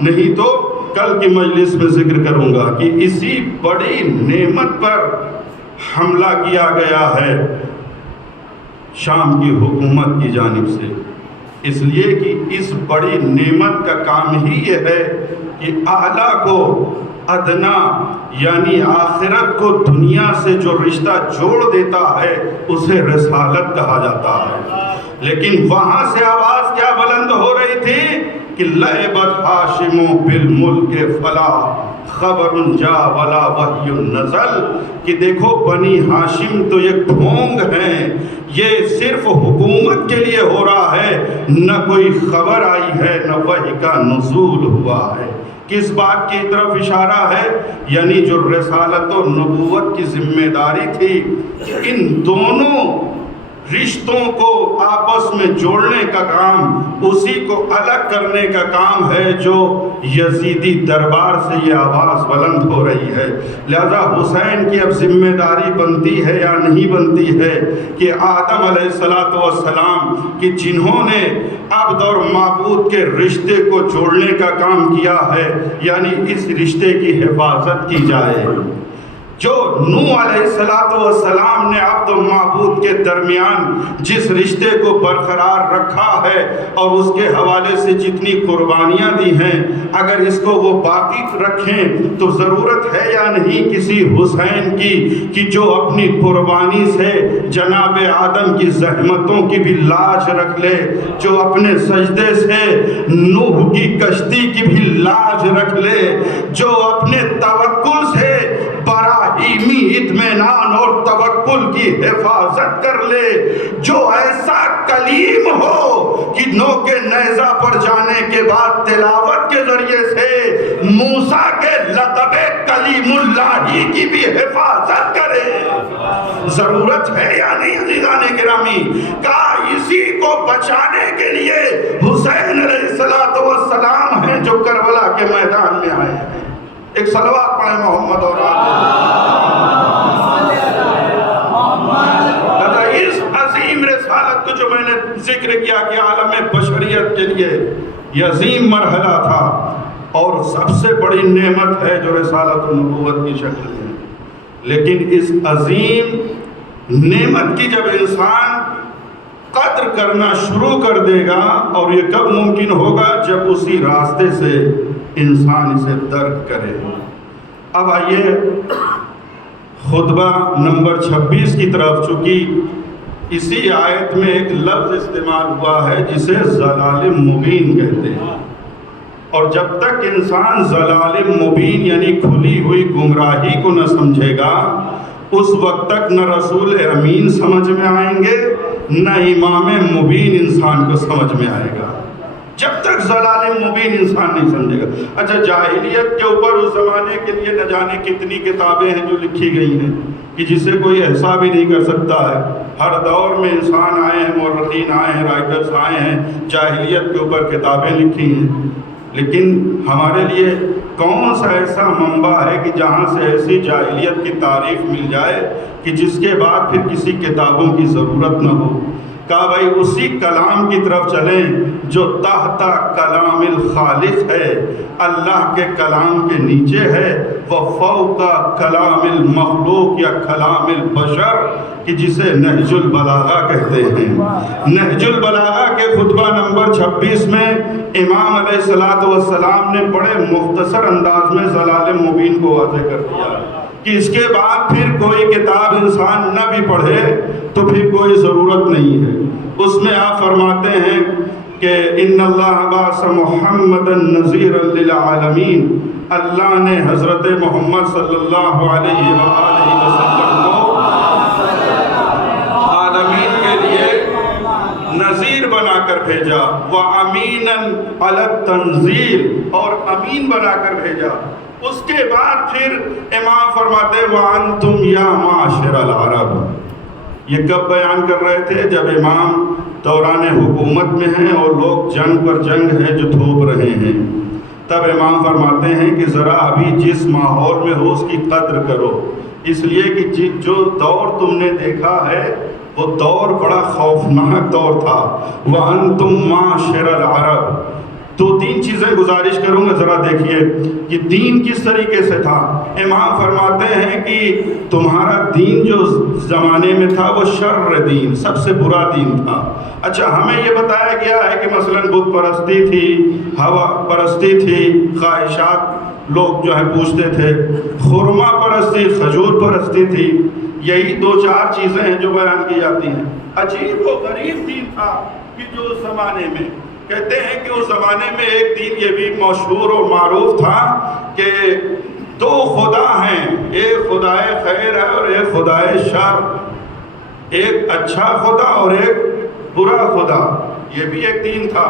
نہیں تو کل کی مجلس میں ذکر کروں گا کہ اسی بڑی نعمت پر حملہ کیا گیا ہے شام کی حکومت کی جانب سے، اس لیے کہ اس بڑی نعمت کا کام ہی یہ ہے کہ اعلیٰ کو ادنا یعنی آخرت کو دنیا سے جو رشتہ جوڑ دیتا ہے اسے رسالت کہا جاتا ہے۔ لیکن وہاں سے آواز کیا بلند ہو رہی تھی کہ لعبت ہاشم بالملک فلا خبر جا ولا وحی نزل، کہ دیکھو بنی ہاشم تو یہ ڈھونگ ہیں، یہ صرف حکومت کے لیے ہو رہا ہے، نہ کوئی خبر آئی ہے نہ وحی کا نزول ہوا ہے۔ کس بات کی طرف اشارہ ہے؟ یعنی جو رسالت و نبوت کی ذمہ داری تھی، ان دونوں رشتوں کو آپس میں جوڑنے کا کام، اسی کو الگ کرنے کا کام ہے جو یزیدی دربار سے یہ آواز بلند ہو رہی ہے۔ لہذا حسین کی اب ذمہ داری بنتی ہے یا نہیں بنتی ہے کہ آدم علیہ السلام کہ جنہوں نے عبد اور معبود کے رشتے کو جوڑنے کا کام کیا ہے، یعنی اس رشتے کی حفاظت کی جائے۔ جو نوح علیہ السلام نے عبد و معبود کے درمیان جس رشتے کو برقرار رکھا ہے اور اس کے حوالے سے جتنی قربانیاں دی ہیں، اگر اس کو وہ باقی رکھیں تو ضرورت ہے یا نہیں کسی حسین کی کہ جو اپنی قربانی سے جناب آدم کی زحمتوں کی بھی لاج رکھ لے، جو اپنے سجدے سے نوح کی کشتی کی بھی لاج رکھ لے، جو اپنے توکل سے براہیمی اطمینان اور توکل کی حفاظت کر لے، جو ایسا کلیم ہو کہ نوک نیزہ پر جانے کے بعد تلاوت کے ذریعے سے موسیٰ کے لقب کلیم اللہ کی بھی حفاظت کرے۔ ضرورت ہے یا نہیں عزیزان گرامی؟ کہا اسی کو بچانے کے لیے حسین علیہ السلام ہیں جو کربلا کے میدان میں آئے ہیں۔ ایک صلوات پڑھیں محمد اور اس عظیم رسالت کو جو میں نے ذکر کیا کہ عالم بشریت کے لیے یہ عظیم مرحلہ تھا اور سب سے بڑی نعمت ہے جو رسالت و نبوت کی شکل ہے۔ لیکن اس عظیم نعمت کی جب انسان قدر کرنا شروع کر دے گا، اور یہ کب ممکن ہوگا؟ جب اسی راستے سے انسان اسے درک کرے۔ اب آئیے خطبہ نمبر 26 کی طرف، چونکہ اسی آیت میں ایک لفظ استعمال ہوا ہے جسے ضلال مبین کہتے ہیں، اور جب تک انسان ضلال مبین یعنی کھلی ہوئی گمراہی کو نہ سمجھے گا، اس وقت تک نہ رسول امین سمجھ میں آئیں گے نہ امام مبین انسان کو سمجھ میں آئے گا، جب تک ضلال مبین انسان نہیں سمجھے گا۔ اچھا، جاہلیت کے اوپر اس زمانے کے لیے نہ جانے کتنی کتابیں ہیں جو لکھی گئی ہیں کہ جسے کوئی حساب ہی نہیں کر سکتا ہے۔ ہر دور میں انسان آئے ہیں، مورخین آئے ہیں، رائٹرز آئے ہیں، جاہلیت کے اوپر کتابیں لکھی ہیں، لیکن ہمارے لیے کون سا ایسا منبع ہے کہ جہاں سے ایسی جاہلیت کی تاریخ مل جائے کہ جس کے بعد پھر کسی کتابوں کی ضرورت نہ ہو؟ کہا بھائی اسی کلام کی طرف چلیں جو تحت کلام الخالق ہے، اللہ کے کلام کے نیچے ہے، وہ فوق کلام المخلوق یا کلام البشر، کہ جسے نہج البلاغہ کہتے ہیں۔ نہج البلاغہ کے خطبہ نمبر 26 میں امام علیہ السلام نے بڑے مختصر انداز میں ضلال مبین کو واضح کر دیا کہ اس کے بعد پھر کوئی کتاب انسان نہ بھی پڑھے تو پھر کوئی ضرورت نہیں ہے۔ اس میں آپ فرماتے ہیں کہ ان اللہ بعث محمدا نذیرا للعالمین، اللہ نے حضرت محمد صلی اللہ علیہ وآلہ وسلم کو عالمین کے لیے نذیر بنا کر بھیجا، وَأَمِينًا عَلَى التَّنزِيلِ، اور امین بنا کر بھیجا۔ اس کے بعد پھر امام فرماتے وَأَنْتُمْ يَا مَعْشَرَ الْعَرَبِ، یہ کب بیان کر رہے تھے؟ جب امام دوران حکومت میں ہیں اور لوگ جنگ پر جنگ ہے جو تھوپ رہے ہیں، تب امام فرماتے ہیں کہ ذرا ابھی جس ماحول میں ہو اس کی قدر کرو، اس لیے کہ جو دور تم نے دیکھا ہے وہ دور بڑا خوفناک دور تھا۔ وَأَنْتُمْ مَعْشَرَ الْعَرَبِ، دو تین چیزیں گزارش کروں گا، ذرا دیکھیے کہ دین کس طریقے سے تھا۔ امام فرماتے ہیں کہ تمہارا دین جو زمانے میں تھا وہ شر دین، سب سے برا دین تھا۔ اچھا، ہمیں یہ بتایا گیا ہے کہ مثلا بت پرستی تھی، ہوا پرستی تھی، خواہشات لوگ جو ہے پوچھتے تھے، خرما پرستی، کھجور پرستی تھی، یہی دو چار چیزیں ہیں جو بیان کی جاتی ہیں۔ عجیب و غریب دین تھا کہ جو اس زمانے میں، کہتے ہیں کہ اس زمانے میں ایک دین یہ بھی مشہور اور معروف تھا کہ دو خدا ہیں، ایک خدائے خیر ہے اور ایک خدائے شر، ایک اچھا خدا اور ایک برا خدا، یہ بھی ایک دین تھا۔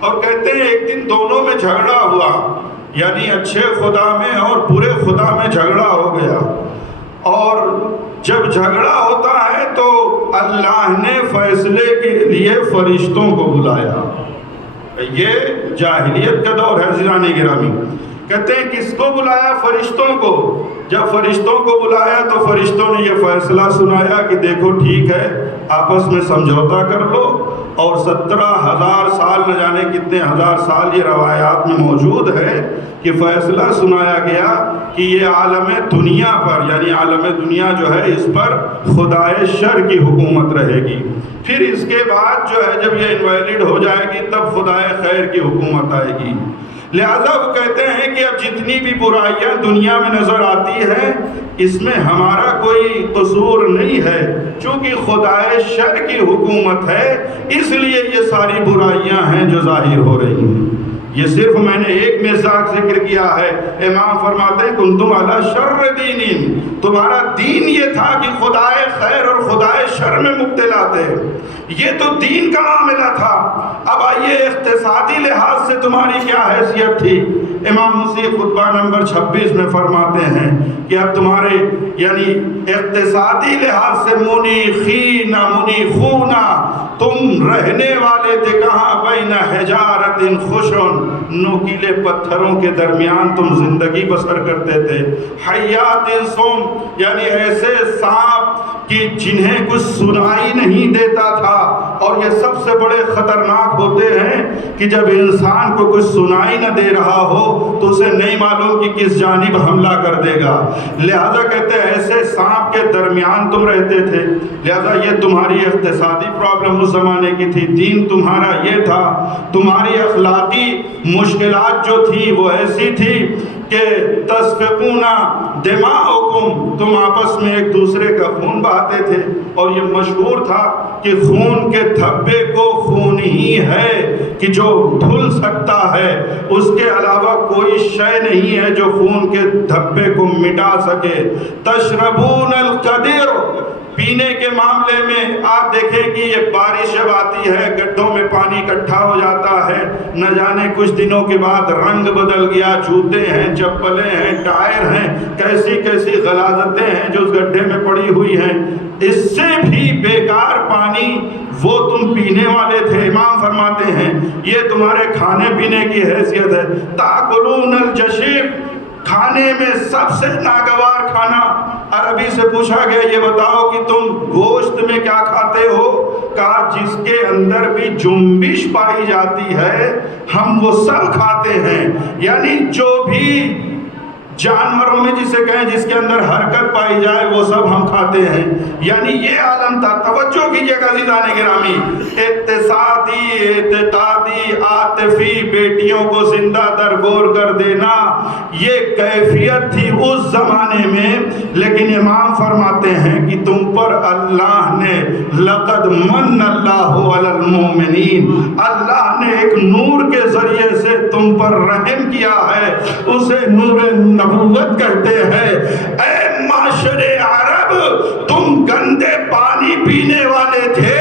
اور کہتے ہیں ایک دن دونوں میں جھگڑا ہوا، یعنی اچھے خدا میں اور برے خدا میں جھگڑا ہو گیا، اور جب جھگڑا ہوتا ہے تو اللہ نے فیصلے کے لیے فرشتوں کو بلایا۔ یہ جاہلیت کا دور ہے زیران گرامی۔ کہتے ہیں کس کو بلایا؟ فرشتوں کو۔ جب فرشتوں کو بلایا تو فرشتوں نے یہ فیصلہ سنایا کہ دیکھو ٹھیک ہے، آپس میں سمجھوتا کر لو، اور 17,000 سال نہ جانے کتنے ہزار سال یہ روایات میں موجود ہے کہ فیصلہ سنایا گیا کہ یہ عالم دنیا پر، یعنی عالم دنیا جو ہے اس پر خدائے شر کی حکومت رہے گی، پھر اس کے بعد جو ہے جب یہ انویلڈ ہو جائے گی تب خدائے خیر کی حکومت آئے گی۔ لہذا وہ کہتے ہیں کہ اب جتنی بھی برائیاں دنیا میں نظر آتی ہیں اس میں ہمارا کوئی قصور نہیں ہے، چونکہ خدائے شر کی حکومت ہے اس لیے یہ ساری برائیاں ہیں جو ظاہر ہو رہی ہیں۔ یہ صرف میں نے ایک مزاق ذکر کیا ہے۔ امام فرماتے ہیں کنتم علی شر دین، تمہارا دین یہ تھا کہ خدائے خیر اور خدائے شر میں مبتلا تھے، یہ تو دین کا معاملہ تھا۔ اب آئیے اقتصادی لحاظ سے تمہاری کیا حیثیت تھی؟ امام مسیح خطبہ نمبر 26 میں فرماتے ہیں کہ اب تمہارے یعنی اقتصادی لحاظ سے منیخین منیخونا، تم رہنے والے تھے کہاں؟ بین حجارت خشن، نوکیلے پتھروں کے درمیان تم زندگی بسر کرتے تھے۔ حیات سم، یعنی ایسے سانپ کہ جنہیں کچھ سنائی نہیں دیتا تھا، اور یہ سب سے بڑے خطرناک ہوتے ہیں کہ جب انسان کو کچھ سنائی نہ دے رہا ہو تو اسے نہیں معلوم کہ کس جانب حملہ کر دے گا، لہذا کہتے ہیں ایسے سانپ کے درمیان تم رہتے تھے۔ لہذا یہ تمہاری اقتصادی پرابلم اس زمانے کی تھی۔ دین تمہارا یہ تھا، تمہاری اخلاقی مشکلات جو تھی وہ ایسی تھی کہ تسفکون دماءکم، تم آپس میں ایک دوسرے کا خون بہاتے تھے، اور یہ مشہور تھا کہ خون کے دھبے کو خون ہی ہے کہ جو دھل سکتا ہے، اس کے علاوہ کوئی شے نہیں ہے جو خون کے دھبے کو مٹا سکے۔ تشربون القدر، پینے کے معاملے میں آپ دیکھیں کہ یہ بارش جب آتی ہے گڈھوں میں پانی اکٹھا ہو جاتا ہے، نہ جانے کچھ دنوں کے بعد رنگ بدل گیا، جوتے ہیں، چپلیں ہیں، ٹائر ہیں، کیسی کیسی غلاظتیں ہیں جو اس گڈھے میں پڑی ہوئی ہیں، اس سے بھی بیکار پانی وہ تم پینے والے تھے۔ امام فرماتے ہیں یہ تمہارے کھانے پینے کی حیثیت ہے۔ تاکلون الجشیب، کھانے میں سب سے ناگوار کھانا۔ عربی سے پوچھا گیا یہ بتاؤ کہ تم گوشت گوشت میں کیا کھاتے ہو؟ کہا جس کے اندر بھی جنبش پائی جاتی ہے ہم وہ سب کھاتے ہیں، یعنی جو بھی جانوروں میں جسے کہیں جس کے اندر حرکت پائی جائے وہ سب ہم کھاتے ہیں۔ یعنی یہ عالم تھا۔ توجہ کیجئے گا عزیزان گرامی، اقتصادی، اعتقادی، عاطفی بیٹیوں کو زندہ درگور کر دینا یہ کیفیت تھی اس زمانے میں، لیکن امام فرماتے ہیں کہ تم پر اللہ نے لقد من اللہ علی المؤمنین، اللہ نے ایک نور کے ذریعے سے تم پر رحم کیا ہے، اسے نور نبوت کہتے ہیں۔ اے معاشر عرب، تم گندے پانی پینے والے تھے،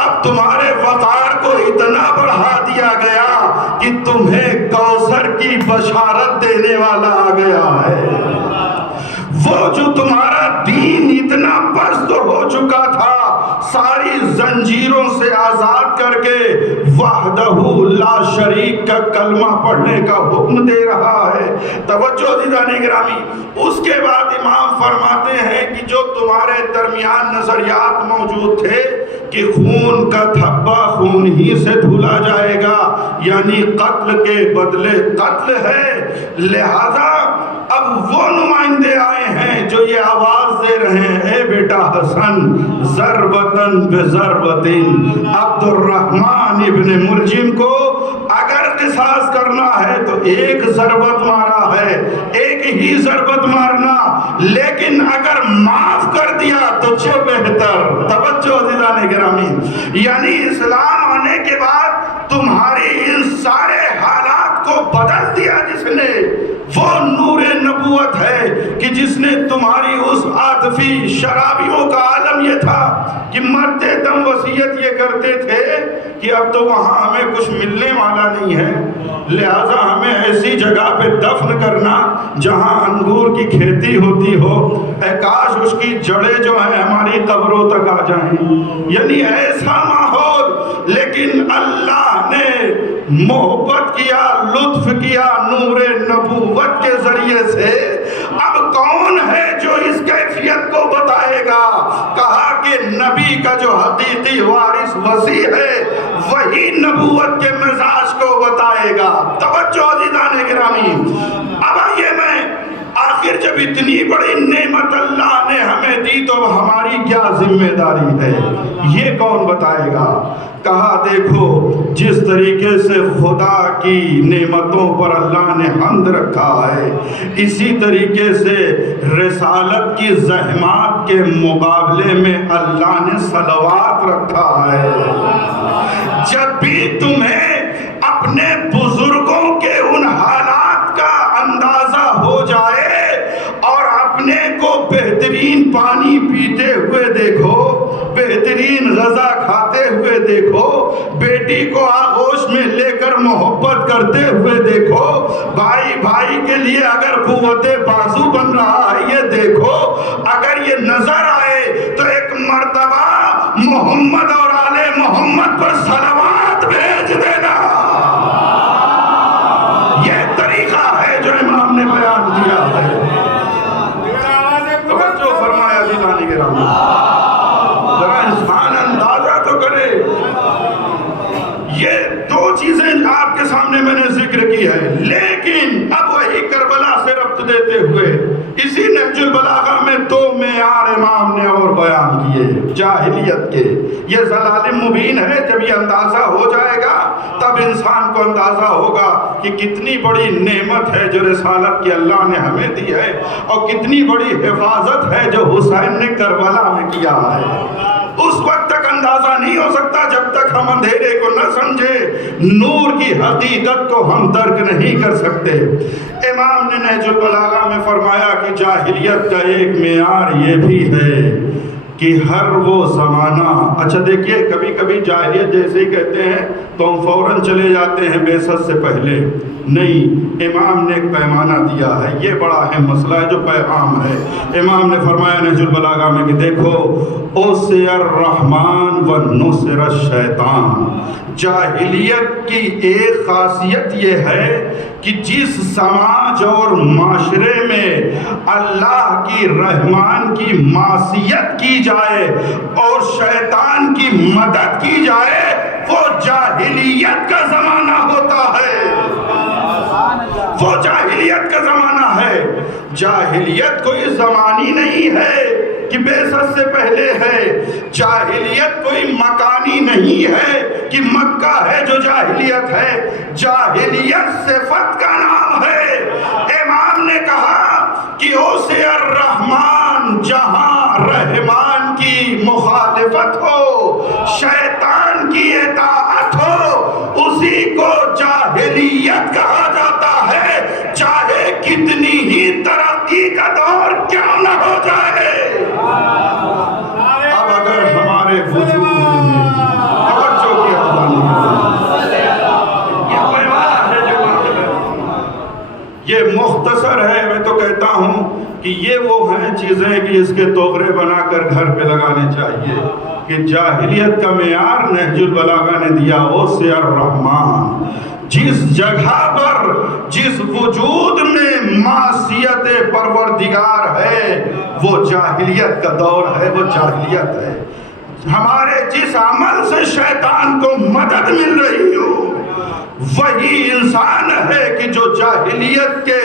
اب تمہارے وقار کو اتنا بڑھا دیا گیا کہ تمہیں کوثر کی بشارت دینے والا آ گیا ہے۔ وہ جو تمہارا دین اتنا پست ہو چکا تھا، ساری زنجیروں سے آزاد کر کے وحدہ لا شریک کا کلمہ پڑھنے کا حکم دے رہا ہے۔ توجہ عزیزان گرامی، اس کے بعد امام فرماتے ہیں کہ جو تمہارے درمیان نظریات موجود تھے کہ خون کا دھبا خون ہی سے دھلا جائے گا، یعنی قتل کے بدلے قتل ہے، لہذا اب وہ نمائندے آئے ہیں جو یہ آواز دے رہے ہیں، اے بیٹا حسن ضربتن بضربتن، عبد الرحمن ابن ملجم کو اگر قصاص کرنا ہے تو ایک ضربت مارا ہے، ایک ہی ضربت مارنا، لیکن اگر معاف کر دیا تو چھ بہتر۔ توجہ عزیزان گرامی، یعنی اسلام آنے کے بعد تمہاری ان سارے حالات کو بدل دیا جس نے، وہ نور نبوت ہے کہ جس نے تمہاری اس عاطفی شرابیوں کا عالم یہ تھا کہ مرتے دم وصیت یہ کرتے تھے کہ اب تو وہاں ہمیں کچھ ملنے والا نہیں ہے، لہٰذا ہمیں ایسی جگہ پہ دفن کرنا جہاں انگور کی کھیتی ہوتی ہو، اے کاش اس کی جڑیں جو ہیں ہماری قبروں تک آ جائیں، یعنی ایسا ماحول۔ لیکن اللہ نے محبت کیا، لطف کیا نور نبوت کے ذریعے سے۔ اب کون ہے جو اس کیفیت کو بتائے گا؟ کہا کہ نبی کا جو حقیقی وارث وصی ہے وہی نبوت کے مزاج کو بتائے گا۔ توجہ عزیزان گرامی، اب آئیے میں آخر جب اتنی بڑی نعمت اللہ نے ہمیں دی تو ہماری کیا ذمہ داری ہے، یہ کون بتائے گا؟ کہا دیکھو جس طریقے سے خدا کی نعمتوں پر اللہ نے حمد رکھا ہے، اسی طریقے سے رسالت کی زحمات کے مقابلے میں اللہ نے صلوات رکھا ہے۔ جب بھی تمہیں اپنے بزرگوں کے ان حالات کا اندازہ ہو جائے اور اپنے کو بہترین پانی پیتے ہوئے دیکھو، بہترین غذا کھاتے ہوئے دیکھو، بیٹی کو آغوش میں لے کر محبت کرتے ہوئے دیکھو، بھائی بھائی کے لیے اگر قوت بازو بن رہا ہے یہ دیکھو، اگر یہ نظر آئے تو ایک مرتبہ محمد اور آل محمد پر صلوات بھیج دینا۔ یہ طریقہ ہے جو امام نے بیان کیا ہے۔ توجہ فرمایا عزیزان گرامی، ذرا انسان اندازہ تو کرے۔ یہ دو چیزیں آپ کے سامنے میں نے ذکر کی ہے، لیکن اب وہی کربلا سے ربط دیتے ہوئے اسی نہج البلاغہ میں دو معیار امام نے اور بیان کیے جاہلیت کے۔ یہ ضلال مبین ہے، جب یہ اندازہ ہو جائے گا تب انسان کو اندازہ ہوگا کہ کتنی بڑی نعمت ہے جو رسالت کی اللہ نے ہمیں دی ہے، اور کتنی بڑی حفاظت ہے جو حسین نے کربلا میں کیا ہے۔ اس وقت تک اندازہ نہیں ہو سکتا جب تک ہم اندھیرے کو نہ سمجھے، نور کی حقیقت کو ہم درک نہیں کر سکتے۔ امام نے نہج البلاغہ میں فرمایا کہ جاہلیت کا ایک معیار یہ بھی ہے کہ ہر وہ زمانہ، اچھا دیکھیے کبھی کبھی جاہلیت جیسے ہی کہتے ہیں تو ہم فوراً چلے جاتے ہیں بعثت سے پہلے، نہیں، امام نے ایک پیمانہ دیا ہے، یہ بڑا اہم مسئلہ ہے جو پیغام ہے۔ امام نے فرمایا نہج البلاغہ میں کہ دیکھو اوسر الرحمن و نصر الشیطان، جاہلیت کی ایک خاصیت یہ ہے کہ جس سماج اور معاشرے میں اللہ کی رحمان کی معصیت کی جائے اور شیطان کی مدد کی جائے وہ جاہلیت کا زمانہ ہوتا ہے، وہ جاہلیت کا زمانہ ہے۔ جاہلیت کوئی زمانی نہیں ہے کہ بعثت سے پہلے ہے، جاہلیت کوئی مکانی نہیں ہے کہ مکہ ہے جو جاہلیت ہے، جاہلیت صفت کا نام ہے۔ امام نے کہا کہ اوسے الرحمن، جہاں رحمان کی مخالفت ہو، شیطان کی اطاعت ہو، اسی کو جاہلیت کہا جاتا ہے، چاہے کتنی ہی ترقی کا دور کیوں نہ ہو جائے۔ اب اگر ہمارے وجود میں توجہ کی یہ مختصر ہے، میں تو کہتا ہوں کہ یہ وہ ہیں چیزیں کہ اس کے توغرے بنا کر گھر پہ لگانے چاہیے کہ جاہلیت کا معیار نہج البلاغہ نے دیا اوسے الرحمن، جس جگہ پر جس وجود میں معصیت پروردگار ہے وہ جاہلیت کا دور ہے، وہ جاہلیت ہے۔ ہمارے جس عمل سے شیطان کو مدد مل رہی ہو وہی انسان ہے کہ جو جاہلیت کے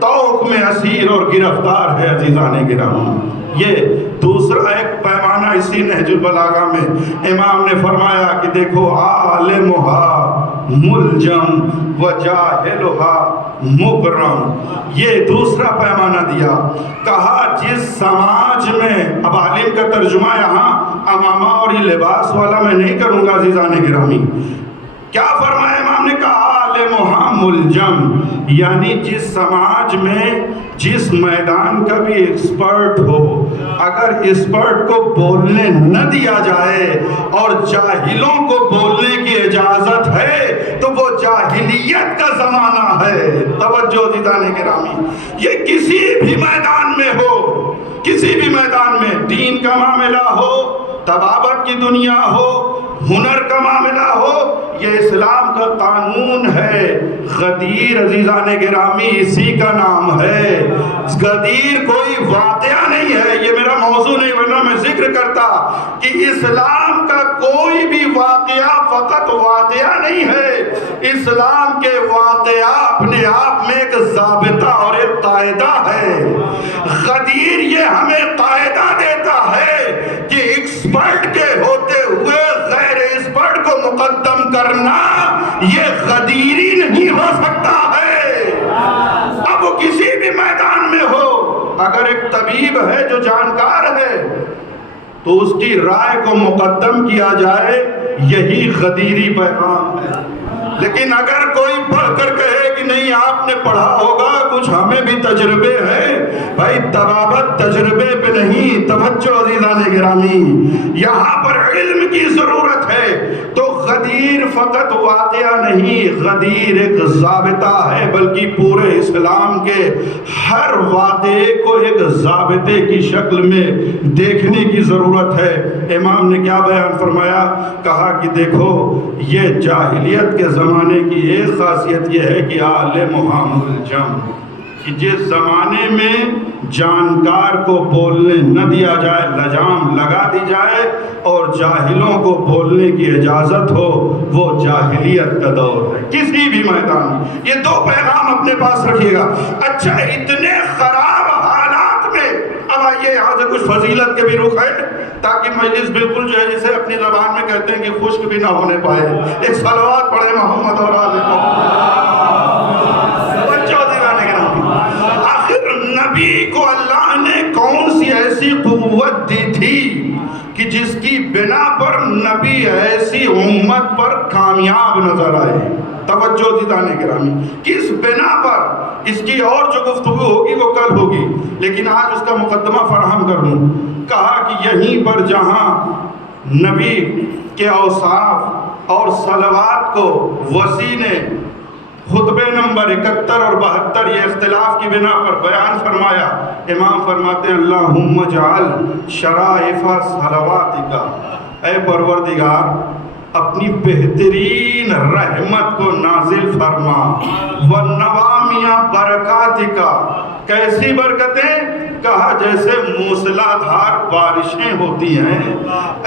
طوق میں اسیر اور گرفتار ہے۔ عزیزان گرامی، یہ دوسرا ایک پیمانہ اسی نہج البلاغہ میں امام نے فرمایا کہ دیکھو عالمہا ملجم و جاہلہا مکرم، یہ دوسرا پیمانہ دیا۔ کہا جس سماج میں، اب عالم کا ترجمہ یہاں امامہ اور یہ لباس والا میں نہیں کروں گا عزیزان گرامی، کیا فرمایا امام نے کہا عالمہا ملجم، یعنی جس سماج میں جس میدان کا بھی ایکسپرٹ ہو، اگر ایکسپرٹ کو بولنے نہ دیا جائے اور جاہلوں کو بولنے کی اجازت ہے تو وہ جاہلیت کا زمانہ ہے۔ توجہ عزیزان گرامی، یہ کسی بھی میدان میں ہو، کسی بھی میدان میں، دین کا معاملہ ہو، طبابت کی دنیا ہو، ہنر کا معاملہ ہو، یہ اسلام کا قانون ہے۔ غدیر عزیزان گرامی اسی کا نام ہے۔ غدیر کوئی واقعہ نہیں ہے، یہ میرا موضوع نہیں، ورنہ میں ذکر کرتا کہ اسلام کا کوئی بھی واقعہ فقط واقعہ نہیں ہے، اسلام کے واقعہ اپنے آپ میں ایک ضابطہ اور ایک قاعدہ ہے۔ غدیر یہ ہمیں قاعدہ دیتا ہے کہ ایکسپرٹ کے ہوتے ہوئے غیر ایکسپرٹ کو مقدم کرنا یہ غدیری نہیں ہو سکتا ہے۔ اب وہ کسی بھی میدان میں ہو، اگر ایک طبیب ہے جو جانکار ہے تو اس کی رائے کو مقدم کیا جائے، یہی غدیری پیغام ہے۔ لیکن اگر کوئی پڑھ کر کہے کہ نہیں آپ نے پڑھا ہوگا کچھ، ہمیں بھی تجربے ہیں، بھائی طبابت تجربے پہ نہیں۔ توجہ عزیزان گرامی، یہاں پر علم کی ضرورت ہے۔ تو غدیر فقط واقعہ نہیں، غدیر ایک ضابطہ ہے، بلکہ پورے اسلام کے ہر واقعے کو ایک ضابطے کی شکل میں دیکھنے کی ضرورت ہے۔ امام نے کیا بیان فرمایا؟ کہا کہ دیکھو یہ جاہلیت کے زمانے کی ایک خاصیت یہ ہے کہ عالمہا ملجم، کہ جس زمانے میں جانکار کو بولنے نہ دیا جائے، لجام لگا دی جائے اور جاہلوں کو بولنے کی اجازت ہو، وہ جاہلیت کا دور ہے کسی بھی میدان میں۔ یہ دو پیغام اپنے پاس رکھیے گا۔ اچھا، اتنے خراب حالات میں اب آئیے یہاں سے کچھ فضیلت کے بھی رخ ہے تاکہ مجلس بالکل جو ہے جسے اپنی زبان میں کہتے ہیں کہ خشک بھی نہ ہونے پائے۔ ایک صلوات پڑھے محمد اور آل آخر نبی کو اللہ نے کون سی ایسی قوت دی تھی کہ جس کی بنا پر نبی ایسی امت پر کامیاب نظر آئے؟ توجہ دیدان گرامی، کس بنا پر؟ اس کی اور جو گفتگو ہوگی وہ کل ہوگی، لیکن آج اس کا مقدمہ فراہم کر لوں۔ کہا کہ یہیں پر جہاں نبی کے اوصاف اور صلوات کو وسیع نے خطبے نمبر 71 اور 72 یہ اختلاف کی بنا پر بیان فرمایا. امام فرماتے ہیں اللہم اجعل شرائف صلواتک، اے پروردگار اپنی بہترین رحمت کو نازل فرما. وَنَوَامِيَ بَرَكَاتِكَ، کیسی برکتیں؟ کہا جیسے موسلا دھار بارشیں ہوتی ہیں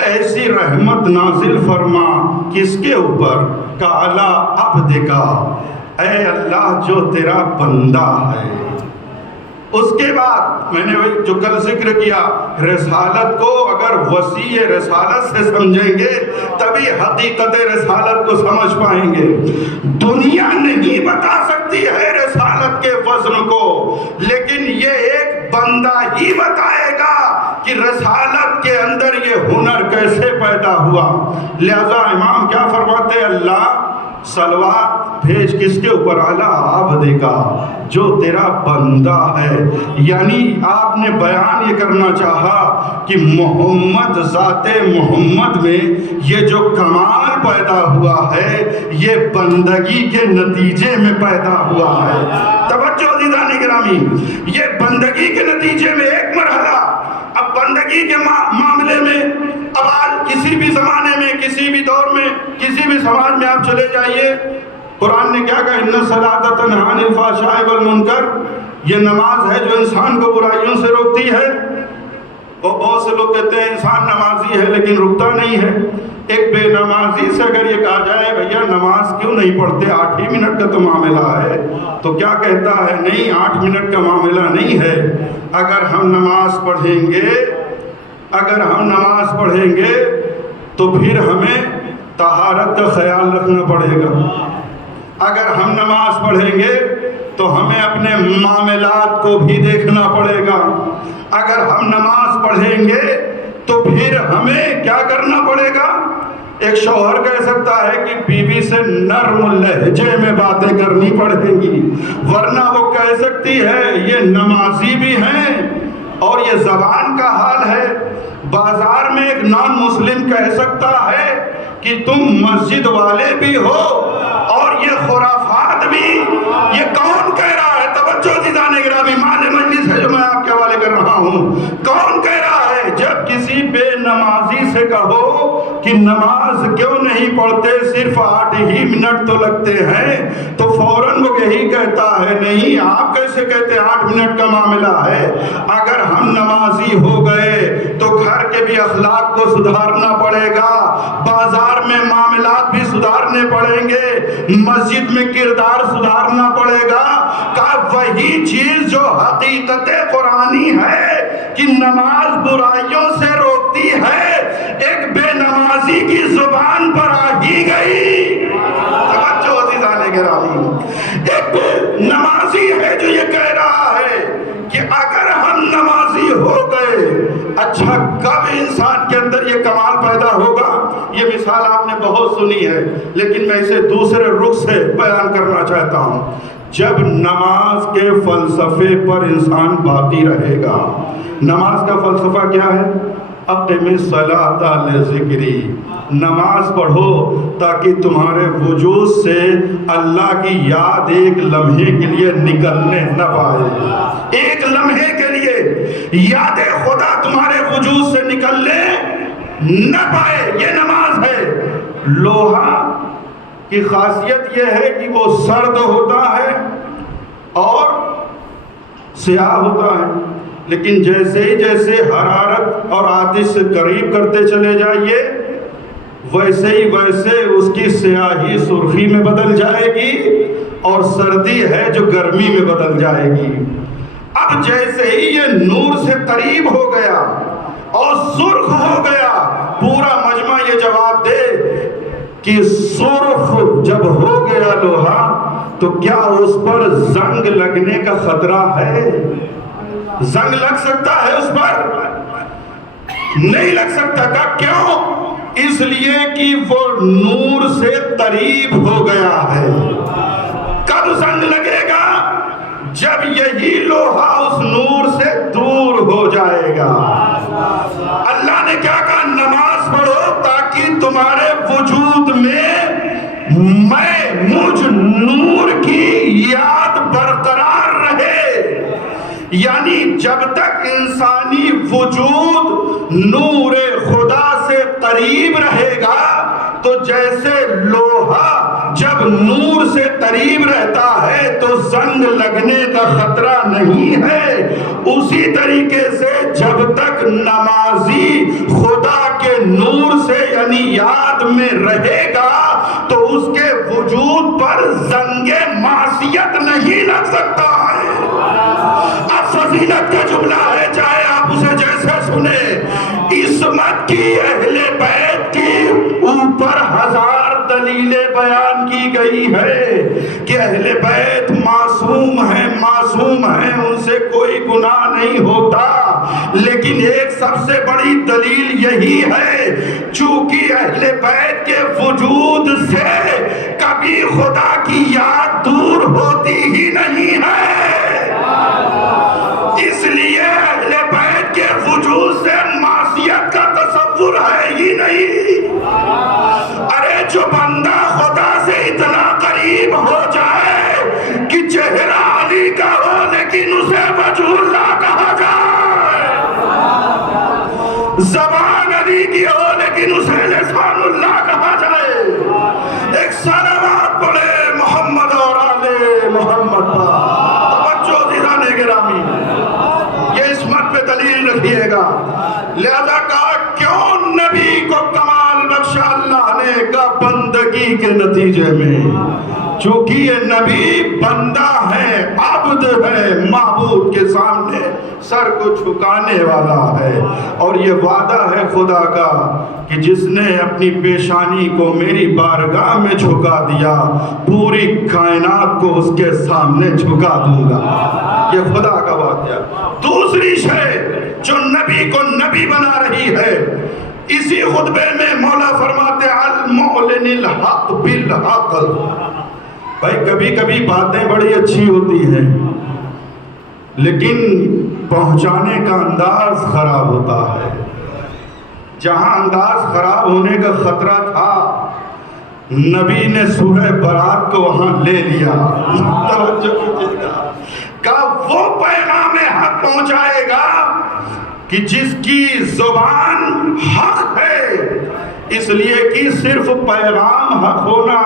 ایسی رحمت نازل فرما. کس کے اوپر؟ کَعَلَىٰ عَبْدِكَ، اے اللہ جو تیرا بندہ ہے. اس کے بعد میں نے جو کل ذکر کیا، رسالت کو اگر وسیع رسالت سے سمجھیں گے تبھی حقیقت رسالت کو سمجھ پائیں گے. دنیا نہیں بتا سکتی ہے رسالت کے وزن کو، لیکن یہ ایک بندہ ہی بتائے گا کہ رسالت کے اندر یہ ہنر کیسے پیدا ہوا. لہذا امام کیا فرماتے ہیں؟ اللہ صلوات بھیج کس کے اوپر؟ اعلیٰ عبدکا، جو تیرا بندہ ہے. یعنی آپ نے بیان یہ کرنا چاہا کہ محمد، ذات محمد میں یہ جو کمال پیدا ہوا ہے یہ بندگی کے نتیجے میں پیدا ہوا ہے. توجہ عزیزان گرامی، یہ بندگی کے نتیجے میں ایک مرحلہ. اب بندگی کے معاملے میں اب آج کسی بھی زمانے میں، کسی بھی دور میں، کسی بھی سماج میں آپ چلے جائیے، قرآن نے کیا کہا؟ ان الصلاۃ تنہی عن الفحشاء والمنکر، یہ نماز ہے جو انسان کو برائیوں سے روکتی ہے. اور بہت سے لوگ کہتے ہیں انسان نمازی ہے لیکن رکتا نہیں ہے. ایک بے نمازی سے اگر یہ کہا جائے بھیا نماز کیوں نہیں پڑھتے، 8 ہی منٹ کا تو معاملہ ہے، تو کیا کہتا ہے؟ نہیں، 8 منٹ کا معاملہ نہیں ہے. اگر ہم نماز پڑھیں گے تو پھر ہمیں طہارت کا خیال رکھنا پڑے گا. اگر ہم نماز پڑھیں گے تو ہمیں اپنے معاملات کو بھی دیکھنا پڑے گا. اگر ہم نماز پڑھیں گے تو پھر ہمیں کیا کرنا پڑے گا؟ ایک شوہر کہہ سکتا ہے کہ بیوی سے نرم لہجے میں باتیں کرنی پڑیں گی، ورنہ وہ کہہ سکتی ہے یہ نمازی بھی ہیں اور یہ زبان کا حال ہے. بازار میں ایک نان مسلم کہہ سکتا ہے کہ تم مسجد والے بھی ہو اور یہ خرافات بھی. یہ کون کہہ رہا ہے؟ توجہ عزیزان گرامی، مان مجلس ہے جو میں آپ کے حوالے کر رہا ہوں. کون کہہ رہا ہے؟ جب کسی بے نمازی سے کہو کہ نماز کیوں نہیں پڑھتے، صرف 8 ہی منٹ تو لگتے ہیں، تو فوراً وہ یہی کہتا ہے نہیں، آپ کیسے کہتے 8 منٹ کا معاملہ ہے. اگر ہم نمازی ہو گئے تو گھر کے بھی اخلاق کو سدھارنا پڑے گا، بازار میں معاملات بھی سدھارنے پڑیں گے، مسجد میں کردار سدھارنا پڑے گا. وہی چیز جو حقیقت قرآنی ہے کہ نماز برائیوں سے روکتی ہے، ایک بے نمازی کی زبان پر آ ہی گئی. توجہ عزیزان گرامی، ایک نمازی ہے جو یہ کہہ رہا ہے کہ اگر ہم نمازی ہو گئے، اچھا کب انسان کے اندر یہ کمال پیدا ہوگا؟ یہ مثال آپ نے بہت سنی ہے لیکن میں اسے دوسرے رخ سے بیان کرنا چاہتا ہوں. جب نماز کے فلسفے پر انسان باقی رہے گا. نماز کا فلسفہ کیا ہے؟ اقم الصلاۃ لذکری، نماز پڑھو تاکہ تمہارے وجود سے اللہ کی یاد ایک لمحے کے لیے نکلنے نہ پائے. ایک لمحے کے لیے یاد خدا تمہارے وجود سے نکلنے نہ پائے. یہ نماز ہے. لوہا کی خاصیت یہ ہے کہ وہ سرد ہوتا ہے اور سیاہ ہوتا ہے، لیکن جیسے ہی جیسے حرارت اور آتش سے قریب کرتے چلے جائیے ویسے ہی ویسے اس کی سیاہی سرخی میں بدل جائے گی اور سردی ہے جو گرمی میں بدل جائے گی. اب جیسے ہی یہ نور سے قریب ہو گیا اور سرخ ہو گیا، پورا مجمع یہ جواب دے کہ سرخ جب ہو گیا لوہا تو کیا اس پر زنگ لگنے کا خطرہ ہے؟ زنگ لگ سکتا ہے اس پر؟ نہیں لگ سکتا. کا کیوں؟ اس لیے کہ وہ نور سے قریب ہو گیا ہے. کب زنگ لگے گا؟ جب یہی لوہا اس نور سے دور ہو جائے گا. اللہ نے کیا کہا؟ نماز پڑھو تاکہ تمہارے وجود میں مجھ نور کی نور خدا سے قریب رہے گا تو جیسے لوہا جب نور سے قریب رہتا ہے تو زنگ لگنے کا خطرہ نہیں ہے، اسی طریقے سے جب تک نمازی خدا کے نور سے یعنی یاد میں رہے گا تو اس کے وجود پر زنگ معصیت نہیں لگ سکتا ہے۔ اب فضیلت کا جملہ ہے، چاہے آپ اسے جیسے سنیں، عصمت کی اہل بیت کی اوپر ہزار دلیلیں بیان کی گئی ہے کہ اہل بیت معصوم ہیں، معصوم ہیں، ان سے کوئی گناہ نہیں ہوتا، لیکن ایک سب سے بڑی دلیل یہی ہے چونکہ اہل بیت کے وجود سے کبھی خدا کی یاد دور ہوتی ہی نہیں ہے، اس لیے اہل بیت کے وجود سے معصیت کا تصور ہے ہی نہیں۔ ارے جو بندہ خدا سے اتنا قریب ہو جائے کہ چہرہ علی کا ہو لیکن اسے وجہ اللہ کہا جائے، زبان علی کی ہو لیکن اسے لسان اللہ کہا جائے، ایک صلوات پڑھے محمد اور آل محمد پر، توجہ دیدان گرامی، یہ عصمت پہ دلیل رکھیے گا۔ لہذا کہا کیوں نبی کو کمال بخشا اللہ نے کا بندگی کے نتیجے میں، چونکہ یہ نبی بندہ ہے، عبد ہے، معبود کے سامنے سر کو جھکانے والا ہے، اور یہ وعدہ ہے خدا کا کہ جس نے اپنی پیشانی کو میری بارگاہ میں جھکا دیا پوری کائنات کو اس کے سامنے جھکا دوں گا، یہ خدا کا وعدہ۔ دوسری شے جو نبی کو نبی بنا رہی ہے، اسی خطبے میں مولا فرماتے المعلن الحق بالحق۔ بھائی کبھی کبھی باتیں بڑی اچھی ہوتی ہیں لیکن پہنچانے کا انداز خراب ہوتا ہے، جہاں انداز خراب ہونے کا خطرہ تھا نبی نے سورہ برات کو وہاں لے لیا، توجہ کیجئے گا، کہ وہ پیغام حق پہنچائے گا کہ جس کی زبان حق ہے، اس لیے کہ صرف پیغام حق ہونا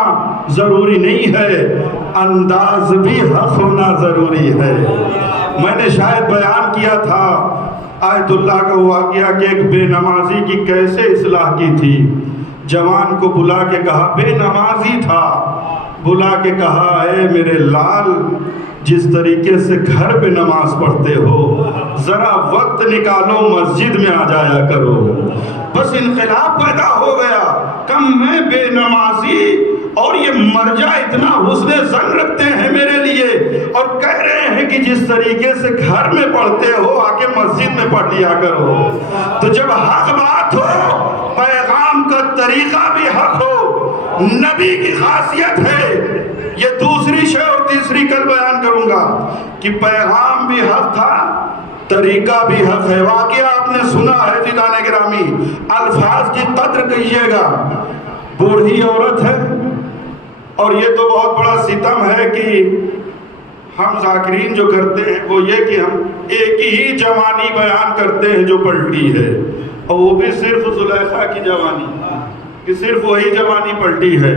ضروری نہیں ہے، انداز بھی حق ہونا ضروری ہے۔ میں نے شاید بیان کیا تھا آیت اللہ کا واقعہ کہ ایک بے نمازی کی کیسے اصلاح کی تھی، جوان کو بلا کے کہا، بے نمازی تھا، بلا کے کہا اے میرے لال جس طریقے سے گھر پہ نماز پڑھتے ہو ذرا وقت نکالو مسجد میں آ جایا کرو۔ بس انقلاب پیدا ہو گیا، کم میں بے نمازی اور یہ مرجع اتنا حسن ظن رکھتے ہیں میرے لیے اور کہہ رہے ہیں کہ جس طریقے سے گھر میں پڑھتے ہو آ کے مسجد میں پڑھ لیا کرو۔ تو جب حق بات ہو، پیغام کا طریقہ بھی حق ہو، نبی کی خاصیت ہے۔ یہ دوسری شے اور تیسری کل بیان کروں گا کہ پیغام بھی حق تھا، طریقہ بھی حق ہے۔ واقعہ آپ نے سنا ہے دیدان گرامی، الفاظ کی قدر کیجئے گا۔ بوڑھی عورت ہے اور یہ تو بہت بڑا ستم ہے کہ ہم ذاکرین جو کرتے ہیں وہ یہ کہ ہم ایک ہی جوانی بیان کرتے ہیں جو پلٹی ہے، اور وہ بھی صرف زلیخا کی جوانی، کہ صرف وہی جوانی پلٹی ہے،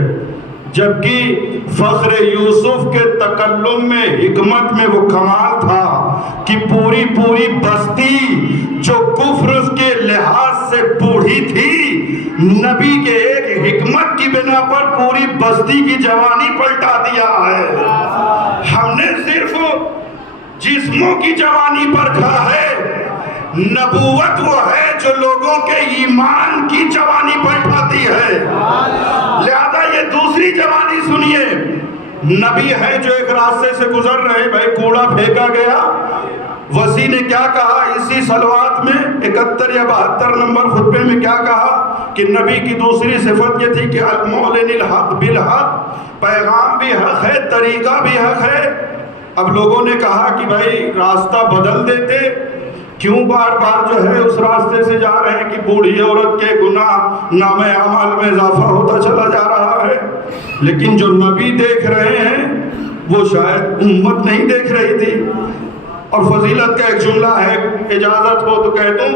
جبکہ فخر یوسف کے تکلم میں حکمت میں وہ کمال تھا کہ پوری بستی جو کفر کے لحاظ سے بوڑھی تھی، نبی کے ایک حکمت کی بنا پر پوری بستی کی جوانی پلٹا دیا ہے۔ ہم نے صرف جسموں کی جوانی پرکھا ہے، نبوت وہ ہے جو لوگوں کے ایمان کی جوانی پلٹاتی ہے۔ لہذا یہ دوسری جوانی سنیے، نبی ہے جو ایک راستے سے گزر رہے، بھائی کوڑا پھینکا گیا، وسیع نے کیا کہا اسی صلوات میں 71 یا 72 نمبر خطبے میں کیا کہا کہ نبی کی دوسری صفت یہ تھی کہ المعلن الحق بالحق، پیغام بھی حق ہے، طریقہ بھی حق ہے۔ اب لوگوں نے کہا کہ بھائی راستہ بدل دیتے، کیوں بار بار جو ہے اس راستے سے جا رہے ہیں کہ بوڑھی عورت کے گناہ نامہ اعمال میں اضافہ ہوتا چلا جا رہا ہے، لیکن جو نبی دیکھ رہے ہیں وہ شاید امت نہیں دیکھ رہی تھی، اور فضیلت کا ایک جملہ ہے، اجازت ہو تو کہہ دوں،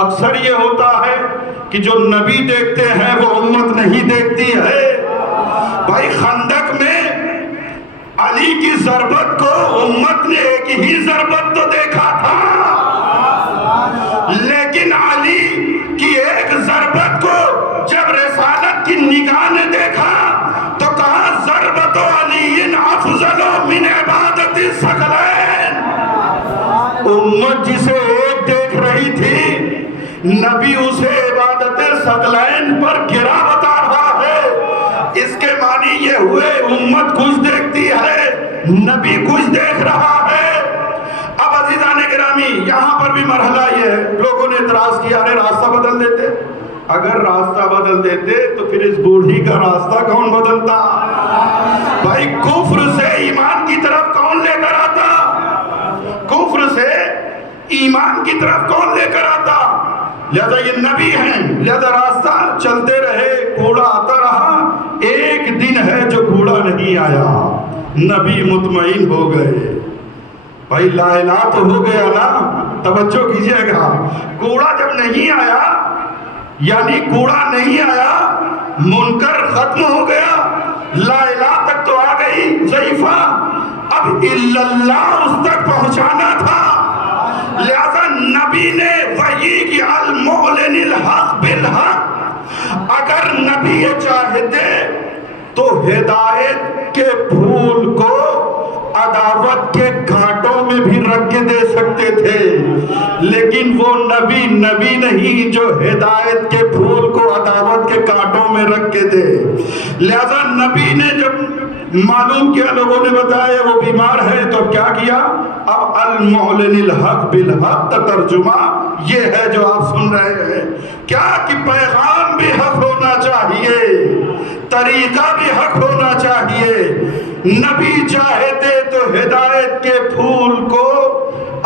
اکثر یہ ہوتا ہے کہ جو نبی دیکھتے ہیں وہ امت نہیں دیکھتی ہے۔ بھائی خندق میں علی کی ضربت کو امت نے ایک ہی ضربت تو دیکھا تھا، لیکن علی کی ایک ضربت کو جب رسالت کی نگاہ نے دیکھا تو کہا ضربت علی افضل من عبادت الثقلین۔ امت جسے ایک دیکھ رہی تھی، نبی اسے عبادت ثقلین پر گرا بتا رہا ہے۔ اس کے معنی یہ ہوئے امت کچھ دیکھتی ہے، نبی کچھ دیکھ رہا ہے۔ اب عزیزان گرامی یہاں پر بھی مرحلہ یہ ہے، لوگوں نے اعتراض کیا ارے راستہ بدل دیتے۔ اگر راستہ بدل دیتے تو پھر اس بوڑھی کا راستہ کون بدلتا؟ بھائی کفر سے ایمان کی طرف کون لے کر آتا؟ کفر سے ایمان کی طرف کون لے کر آتا؟ لہذا یہ نبی ہیں، لہذا راستہ چلتے رہے، کوڑا آتا رہا۔ ایک دن ہے جو کوڑا نہیں آیا، نبی مطمئن ہو گئے۔ بھائی لا الہ تو ہو گیا نا، توجہ کیجئے گا۔ کوڑا جب نہیں آیا یعنی کوڑا نہیں آیا، منکر ختم ہو گیا، لا الہ تک تو آ گئی ضعیفہ، اب الا اللہ اس تک پہنچانا تھا۔ لہذا نبی نے وحی کی المعلن الحق بالحق، اگر نبی یہ چاہتے تو ہدایت کے پھول کو عداوت کے کانٹوں میں بھی رکھ کے دے سکتے تھے، لیکن وہ نبی نہیں جو ہدایت کے پھول کو عداوت کے کانٹوں میں رکھ کے دے۔ لہذا نبی نے جب معلوم کیا، لوگوں نے بتایا وہ بیمار ہے، تو اب کیا کیا؟ اب المعلن الحق بالحق کا ترجمہ یہ ہے جو آپ سن رہے ہیں، کیا کہ پیغام بھی حق ہونا چاہیے، طریقہ بھی حق ہونا چاہیے۔ نبی چاہتے تو ہدایت کے پھول کو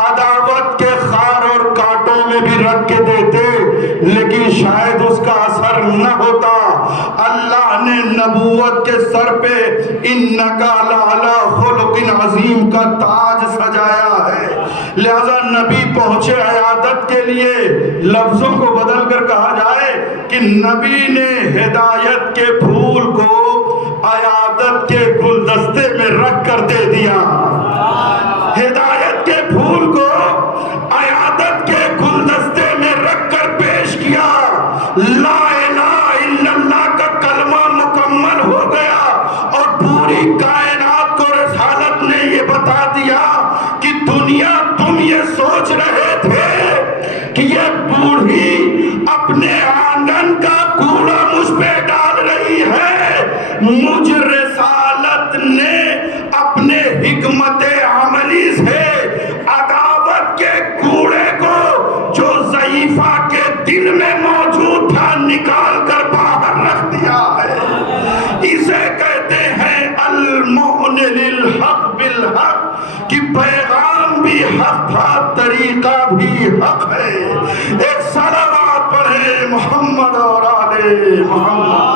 عداوت کے خار اور کانٹوں میں بھی رکھ کے دیتے، لیکن شاید اس کا اثر نہ ہوتا۔ اللہ نے نبوت کے سر پہ انکا لعلی خلق عظیم کا تاج سجایا ہے، لہذا نبی پہنچے عیادت کے لیے۔ لفظوں کو بدل کر کہا جائے کہ نبی نے ہدایت کے پھول کو عیادت کے گلدستے میں رکھ کر دے دیا، ہدایت کے پھول کو عیادت کے گلدستے میں رکھ کر پیش کیا۔ لا الہ الا اللہ کا کلمہ مکمل ہو گیا اور پوری کائنات کو رسالت نے یہ بتا دیا کہ دنیا تم یہ سوچ رہے تھے کہ یہ بوڑھی اپنے آنگن کا کوڑا مجھ پہ ڈال رہی ہے، مجھ رسالت نے اپنے حکمت عملی سے عداوت کے کوڑے کو جو ضعیفہ کے دل میں موجود تھا نکال کر باہر رکھ دیا ہے۔ اسے کہتے ہیں المعلن الحق بالحق، کہ پیغام بھی حق تھا، طریقہ بھی حق ہے۔ ایک صلوات پڑھے محمد اور آل محمد۔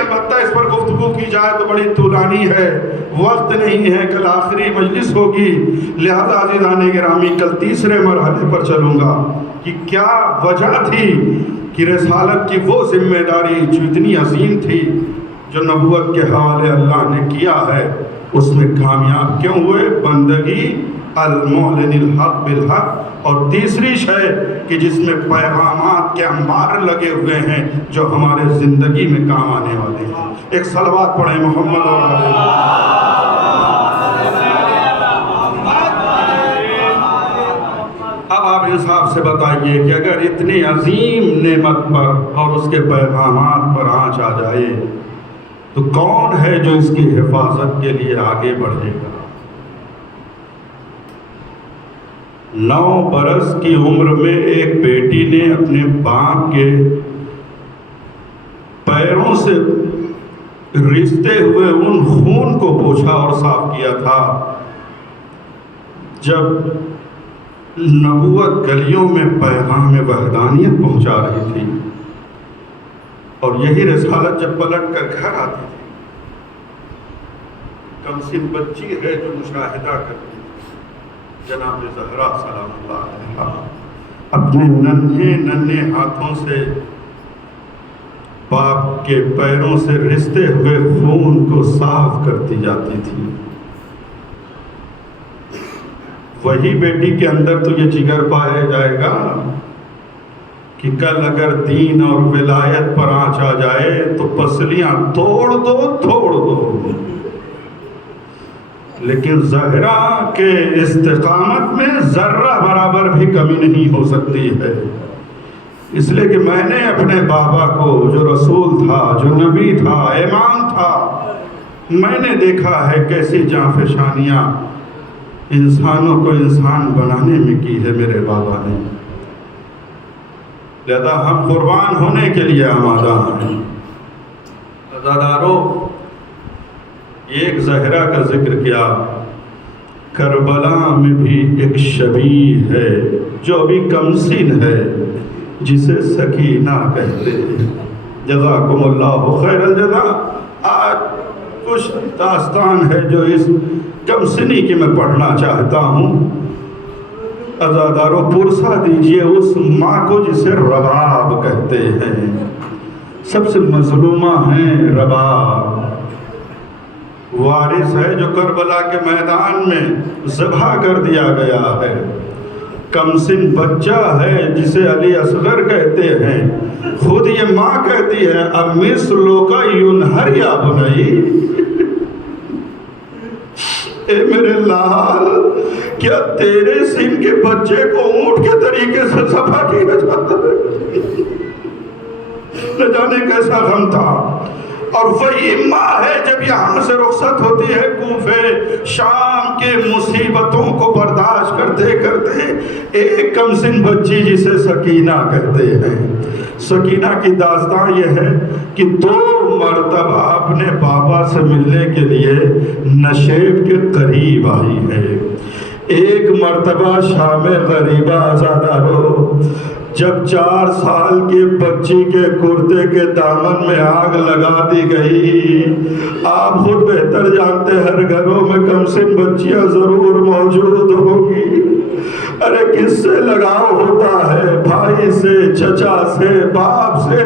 البتہ اس پر گفتگو کی جائے تو بڑی طولانی ہے، وقت نہیں ہے، کل آخری مجلس ہوگی، لہذا عزیزان گرامی کل تیسرے مرحلے پر چلوں گا کہ کیا وجہ تھی کہ رسالت کی وہ ذمہ داری جو اتنی عظیم تھی جو نبوت کے حوالے اللہ نے کیا ہے، اس میں کامیاب کیوں ہوئے؟ بندگی المعلن الحق بالحق، اور تیسری شے کہ جس میں پیغامات کے انبار لگے ہوئے ہیں جو ہمارے زندگی میں کام آنے والے ہیں۔ ایک صلوات پڑھیں محمد اور آل اب آپ انصاف سے بتائیے کہ اگر اتنی عظیم نعمت پر اور اس کے پیغامات پر آنچ آ جائے تو کون ہے جو اس کی حفاظت کے لیے آگے بڑھے گا؟ 9 برس کی عمر میں ایک بیٹی نے اپنے باپ کے پیروں سے رستے ہوئے ان خون کو پوچھا اور صاف کیا تھا جب نبوت گلیوں میں پیغام وحدانیت پہنچا رہی تھی۔ اور یہی رسالت جب پلٹ کر گھر آتی تھی، کمسن بچی ہے جو مشاہدہ کرتی تھی، جناب زہرا سلام اللہ علیہا اپنے ننھے ہاتھوں سے باپ کے پیروں سے رستے ہوئے خون کو صاف کرتی جاتی تھی۔ وہی بیٹی کے اندر تو یہ جگر پایا جائے گا کہ کل اگر دین اور ولایت پر آنچ آ جائے تو پسلیاں توڑ دو، لیکن زہرا کے استقامت میں ذرہ برابر بھی کمی نہیں ہو سکتی ہے۔ اس لیے کہ میں نے اپنے بابا کو، جو رسول تھا، جو نبی تھا، امام تھا، میں نے دیکھا ہے کیسی جانفشانیاں انسانوں کو انسان بنانے میں کی ہے میرے بابا نے۔ لہذا ہم قربان ہونے کے لیے آمادہ ہیں۔ عزادارو، ایک زہرا کا ذکر کیا، کربلا میں بھی ایک شبیہ ہے جو ابھی کمسن ہے، جسے سکینہ کہتے ہیں۔ جزاکم اللہ خیر الجزا۔ آج کچھ داستان ہے جو اس کمسنی کی میں پڑھنا چاہتا ہوں۔ عزادارو، پرسہ دیجئے اس ماں کو جسے رباب کہتے ہیں، سب سے مظلومہ ہیں رباب، وارث ہے جو کربلا کے میدان میں ذبح کر دیا گیا ہے، کمسن بچہ ہے جسے علی اصغر کہتے ہیں۔ خود یہ ماں کہتی ہے امثلک ینہر یا بنی، اے میرے لال، کیا تیرے سن کے بچے کو اونٹ کے طریقے سے ذبح کیا جاتا ہے؟ نہ جانے کیسا غم تھا۔ اور وہی ماں ہے جب یہاں سے رخصت ہوتی ہے کوفے شام کے مصیبتوں کو برداشت کرتے کرتے ایک کمسن بچی جسے سکینہ کہتے ہیں۔ سکینہ کی داستان یہ ہے کہ 2 مرتبہ اپنے بابا سے ملنے کے لیے نشیب کے قریب آئی ہے۔ ایک مرتبہ شام غریبہ عزادارو، جب 4 سال کی بچی کے کرتے کے دامن میں آگ لگا دی گئی۔ آپ خود بہتر جانتے ہیں ہر گھروں میں کمسن بچیاں ضرور موجود ہوں گی۔ ارے کس سے لگاؤ ہوتا ہے؟ بھائی سے، چچا سے، باپ سے۔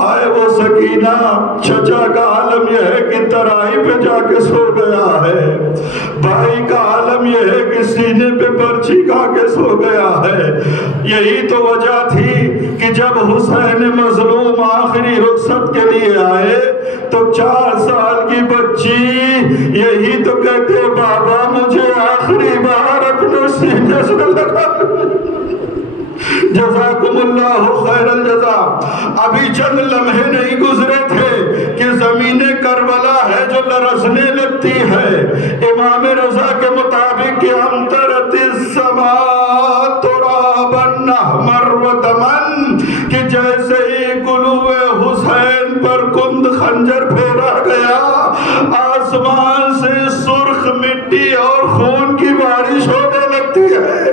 آئے وہ سکینہ، چچا کا عالم یہ ہے کہ ترائی پہ جا کے سو گیا ہے، بھائی کا عالم یہ ہے کہ سینے پہ برچی کھا کے سو گیا ہے۔ یہی تو وجہ تھی کہ جب حسین مظلوم آخری رخصت کے لیے آئے تو 4 سال کی بچی یہی تو کہتے بابا مجھے آخری بار اپنے سینے سے لگا۔ جزاکم اللہ خیر الجزا۔ ابھی چند لمحے نہیں گزرے تھے کہ زمین کربلا ہے جو لرزنے لگتی ہے۔ امام رضا کے مطابق کہ امطرت السماء ترابا احمر و دمن، کہ جیسے ہی گلوِ حسین پر کند خنجر پھیرا گیا، آسمان سے سرخ مٹی اور خون کی بارش ہونے لگتی ہے۔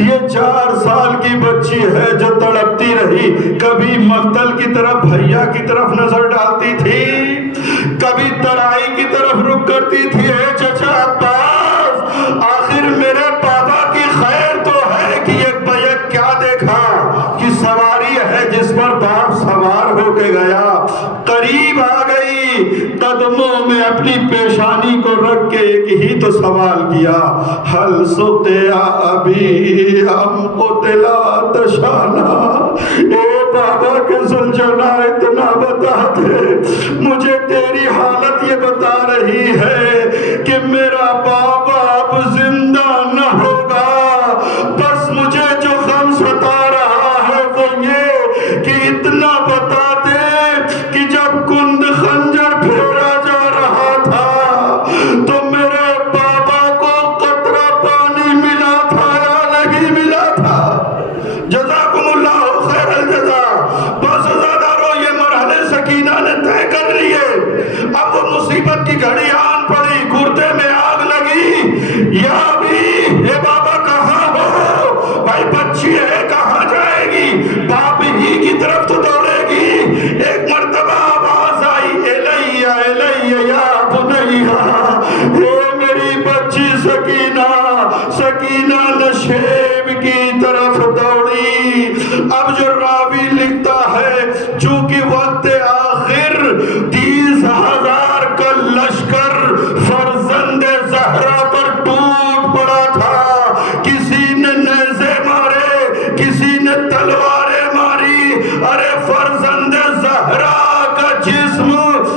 یہ 4 سال کی بچی ہے جو تڑپتی رہی، کبھی مقتل کی طرف، بھیا کی طرف نظر ڈالتی تھی، کبھی ترائی کی طرف رخ کرتی تھی۔ اے چچا عباس، آخر میرے بابا کی خیر تو ہے کہ یہ بیک کیا دیکھا کہ سواری ہے جس پر باپ سوار ہو کے گیا، قریب آ گئی، قدموں میں اپنی پیشانی کو رکھ کے ایک ہی تو سوال کیا، حل سقیا ابی ام قتلا تشانا۔ اے بابا کے زلجنا اتنا بتا دے، مجھے تیری حالت یہ بتا رہی ہے کہ میرا بابا اب زندہ نہ ہوگا، بس مجھے جو غم ستا رہا ہے وہ یہ کہ اتنا بتا دے کہ جب کند خنجر پھیرا جا رہا تھا تو میرے بابا کو قطرہ پانی ملا تھا یا نہیں ملا تھا؟ جزاکم اللہ خیر الجزا۔ بس عزادارو، یہ مرحلے سکینہ نے طے کر لیے۔ اب وہ مصیبت کی گھڑی آن پڑی، کرتے میں آگ لگی، نشیب کی طرف دوڑی۔ اب جو راوی لکھتا ہے چونکہ وقت آخر 30,000 کا لشکر فرزند زہرا پر ٹوٹ پڑا تھا، کسی نے نیزے مارے، کسی نے تلواریں ماری، ارے فرزند زہرا کا جسم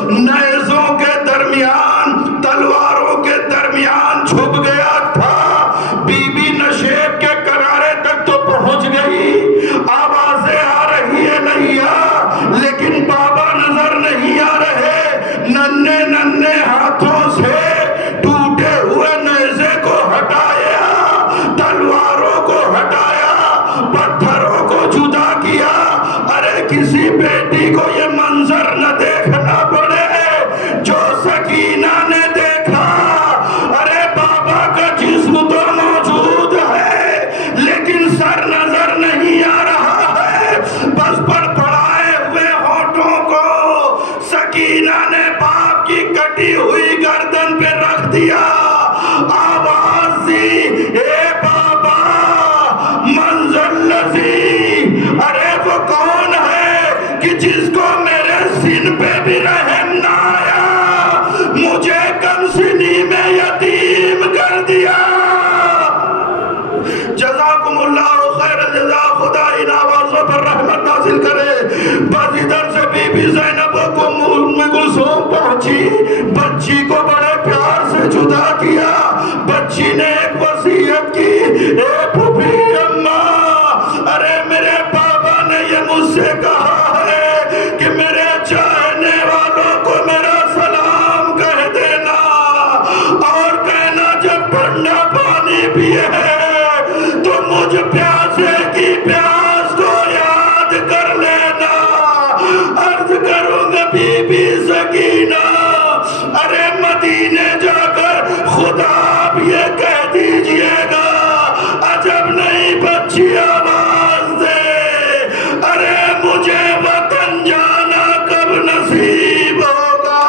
نیزوں کے درمیان، تلواروں کے درمیان چھپ گیا تھا۔ بی بی نشیب کے کنارے تک تو پہنچ گئی، آوازیں آ رہی ہے نیا، لیکن بابا نظر نہیں آ رہے۔ ننھے ننھے ہاتھوں سے ٹوٹے ہوئے نیزے کو ہٹایا، تلواروں کو ہٹایا، پتھروں کو جدا کیا۔ ارے کسی بیٹی کو یہ منظر نہ دیکھنا پڑے جو سکینہ نے دیکھا۔ ارے بابا کا جسم تو موجود ہے لیکن سر نظر نہیں آ رہا ہے، بس پڑپڑائے ہوئے ہونٹوں کو سکینہ نے باپ کی کٹی ہوئی گردن پہ رکھ دیا۔ آواز دی، اے بابا منظر لذی، ارے وہ کون ہے کہ جس کو میرے سن پہ بھی رحم نہ آیا، مجھے کم سنی میں یتیم کر دیا۔ جزاکم اللہ خیر الجزا، خدا ان آوازوں پر رحمت نازل کرے۔ بس ادھر سے بی بی زینب کو ام کلثوم پہنچی، بچی کو بڑے پیار سے جدا کیا۔ بچی نے ایک وصیت کی، اے پھوپھی اماں، ارے میرے بابا نے یہ مجھ سے کہا ہے کہ میرے چاہنے والوں کو میرا سلام کہہ دینا، اور کہنا جب ٹھنڈا پانی پیے تو مجھ پیاسے کی پیاس کو یاد کر لینا۔ عرض کروں گا بی بی سکینہ، ارے مدینے جا کر خدا آپ یہ کہہ دیجئے گا، عجب نہیں بچی آواز دے، ارے مجھے وطن جانا کب نصیب ہوگا،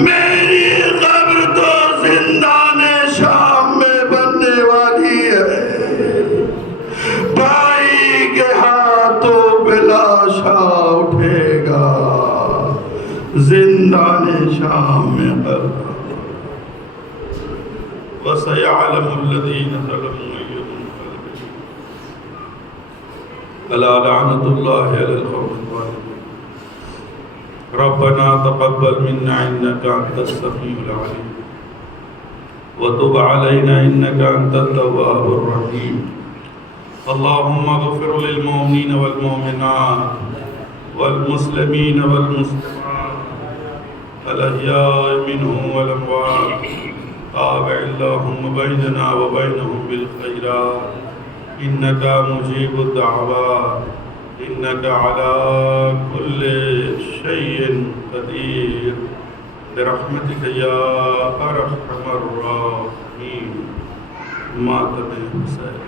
میری قبر تو زندان شام میں بننے والی ہے، بھائی کے ہاتھوں پہ لاشا اٹھے گا، زندان شام میں قبر۔ وَسَيَعْلَمُ الَّذِينَ ظَلَمُوا أَيُّ مُنقَلَبٍ أَلَا لَعْنَةُ اللَّهِ عَلَى الْقَوْمِ الظَّالِمِينَ رَبَّنَا تَقَبَّلْ مِنَّا إِنَّكَ أَنْتَ السَّمِيعُ الْعَلِيمُ وَتُبْ عَلَيْنَا إِنَّكَ أَنْتَ التَّوَّابُ الرَّحِيمُ اللهم اغفر للمؤمنين والمؤمنات والمسلمين والمسلمات الأحياء منهم والأموات تابع اللهم بيننا وبينهم بالخيرات إنك مجيب الدعوات إنك على كل شيء قدير برحمتك يا أرحم الراحمين ماتم حسين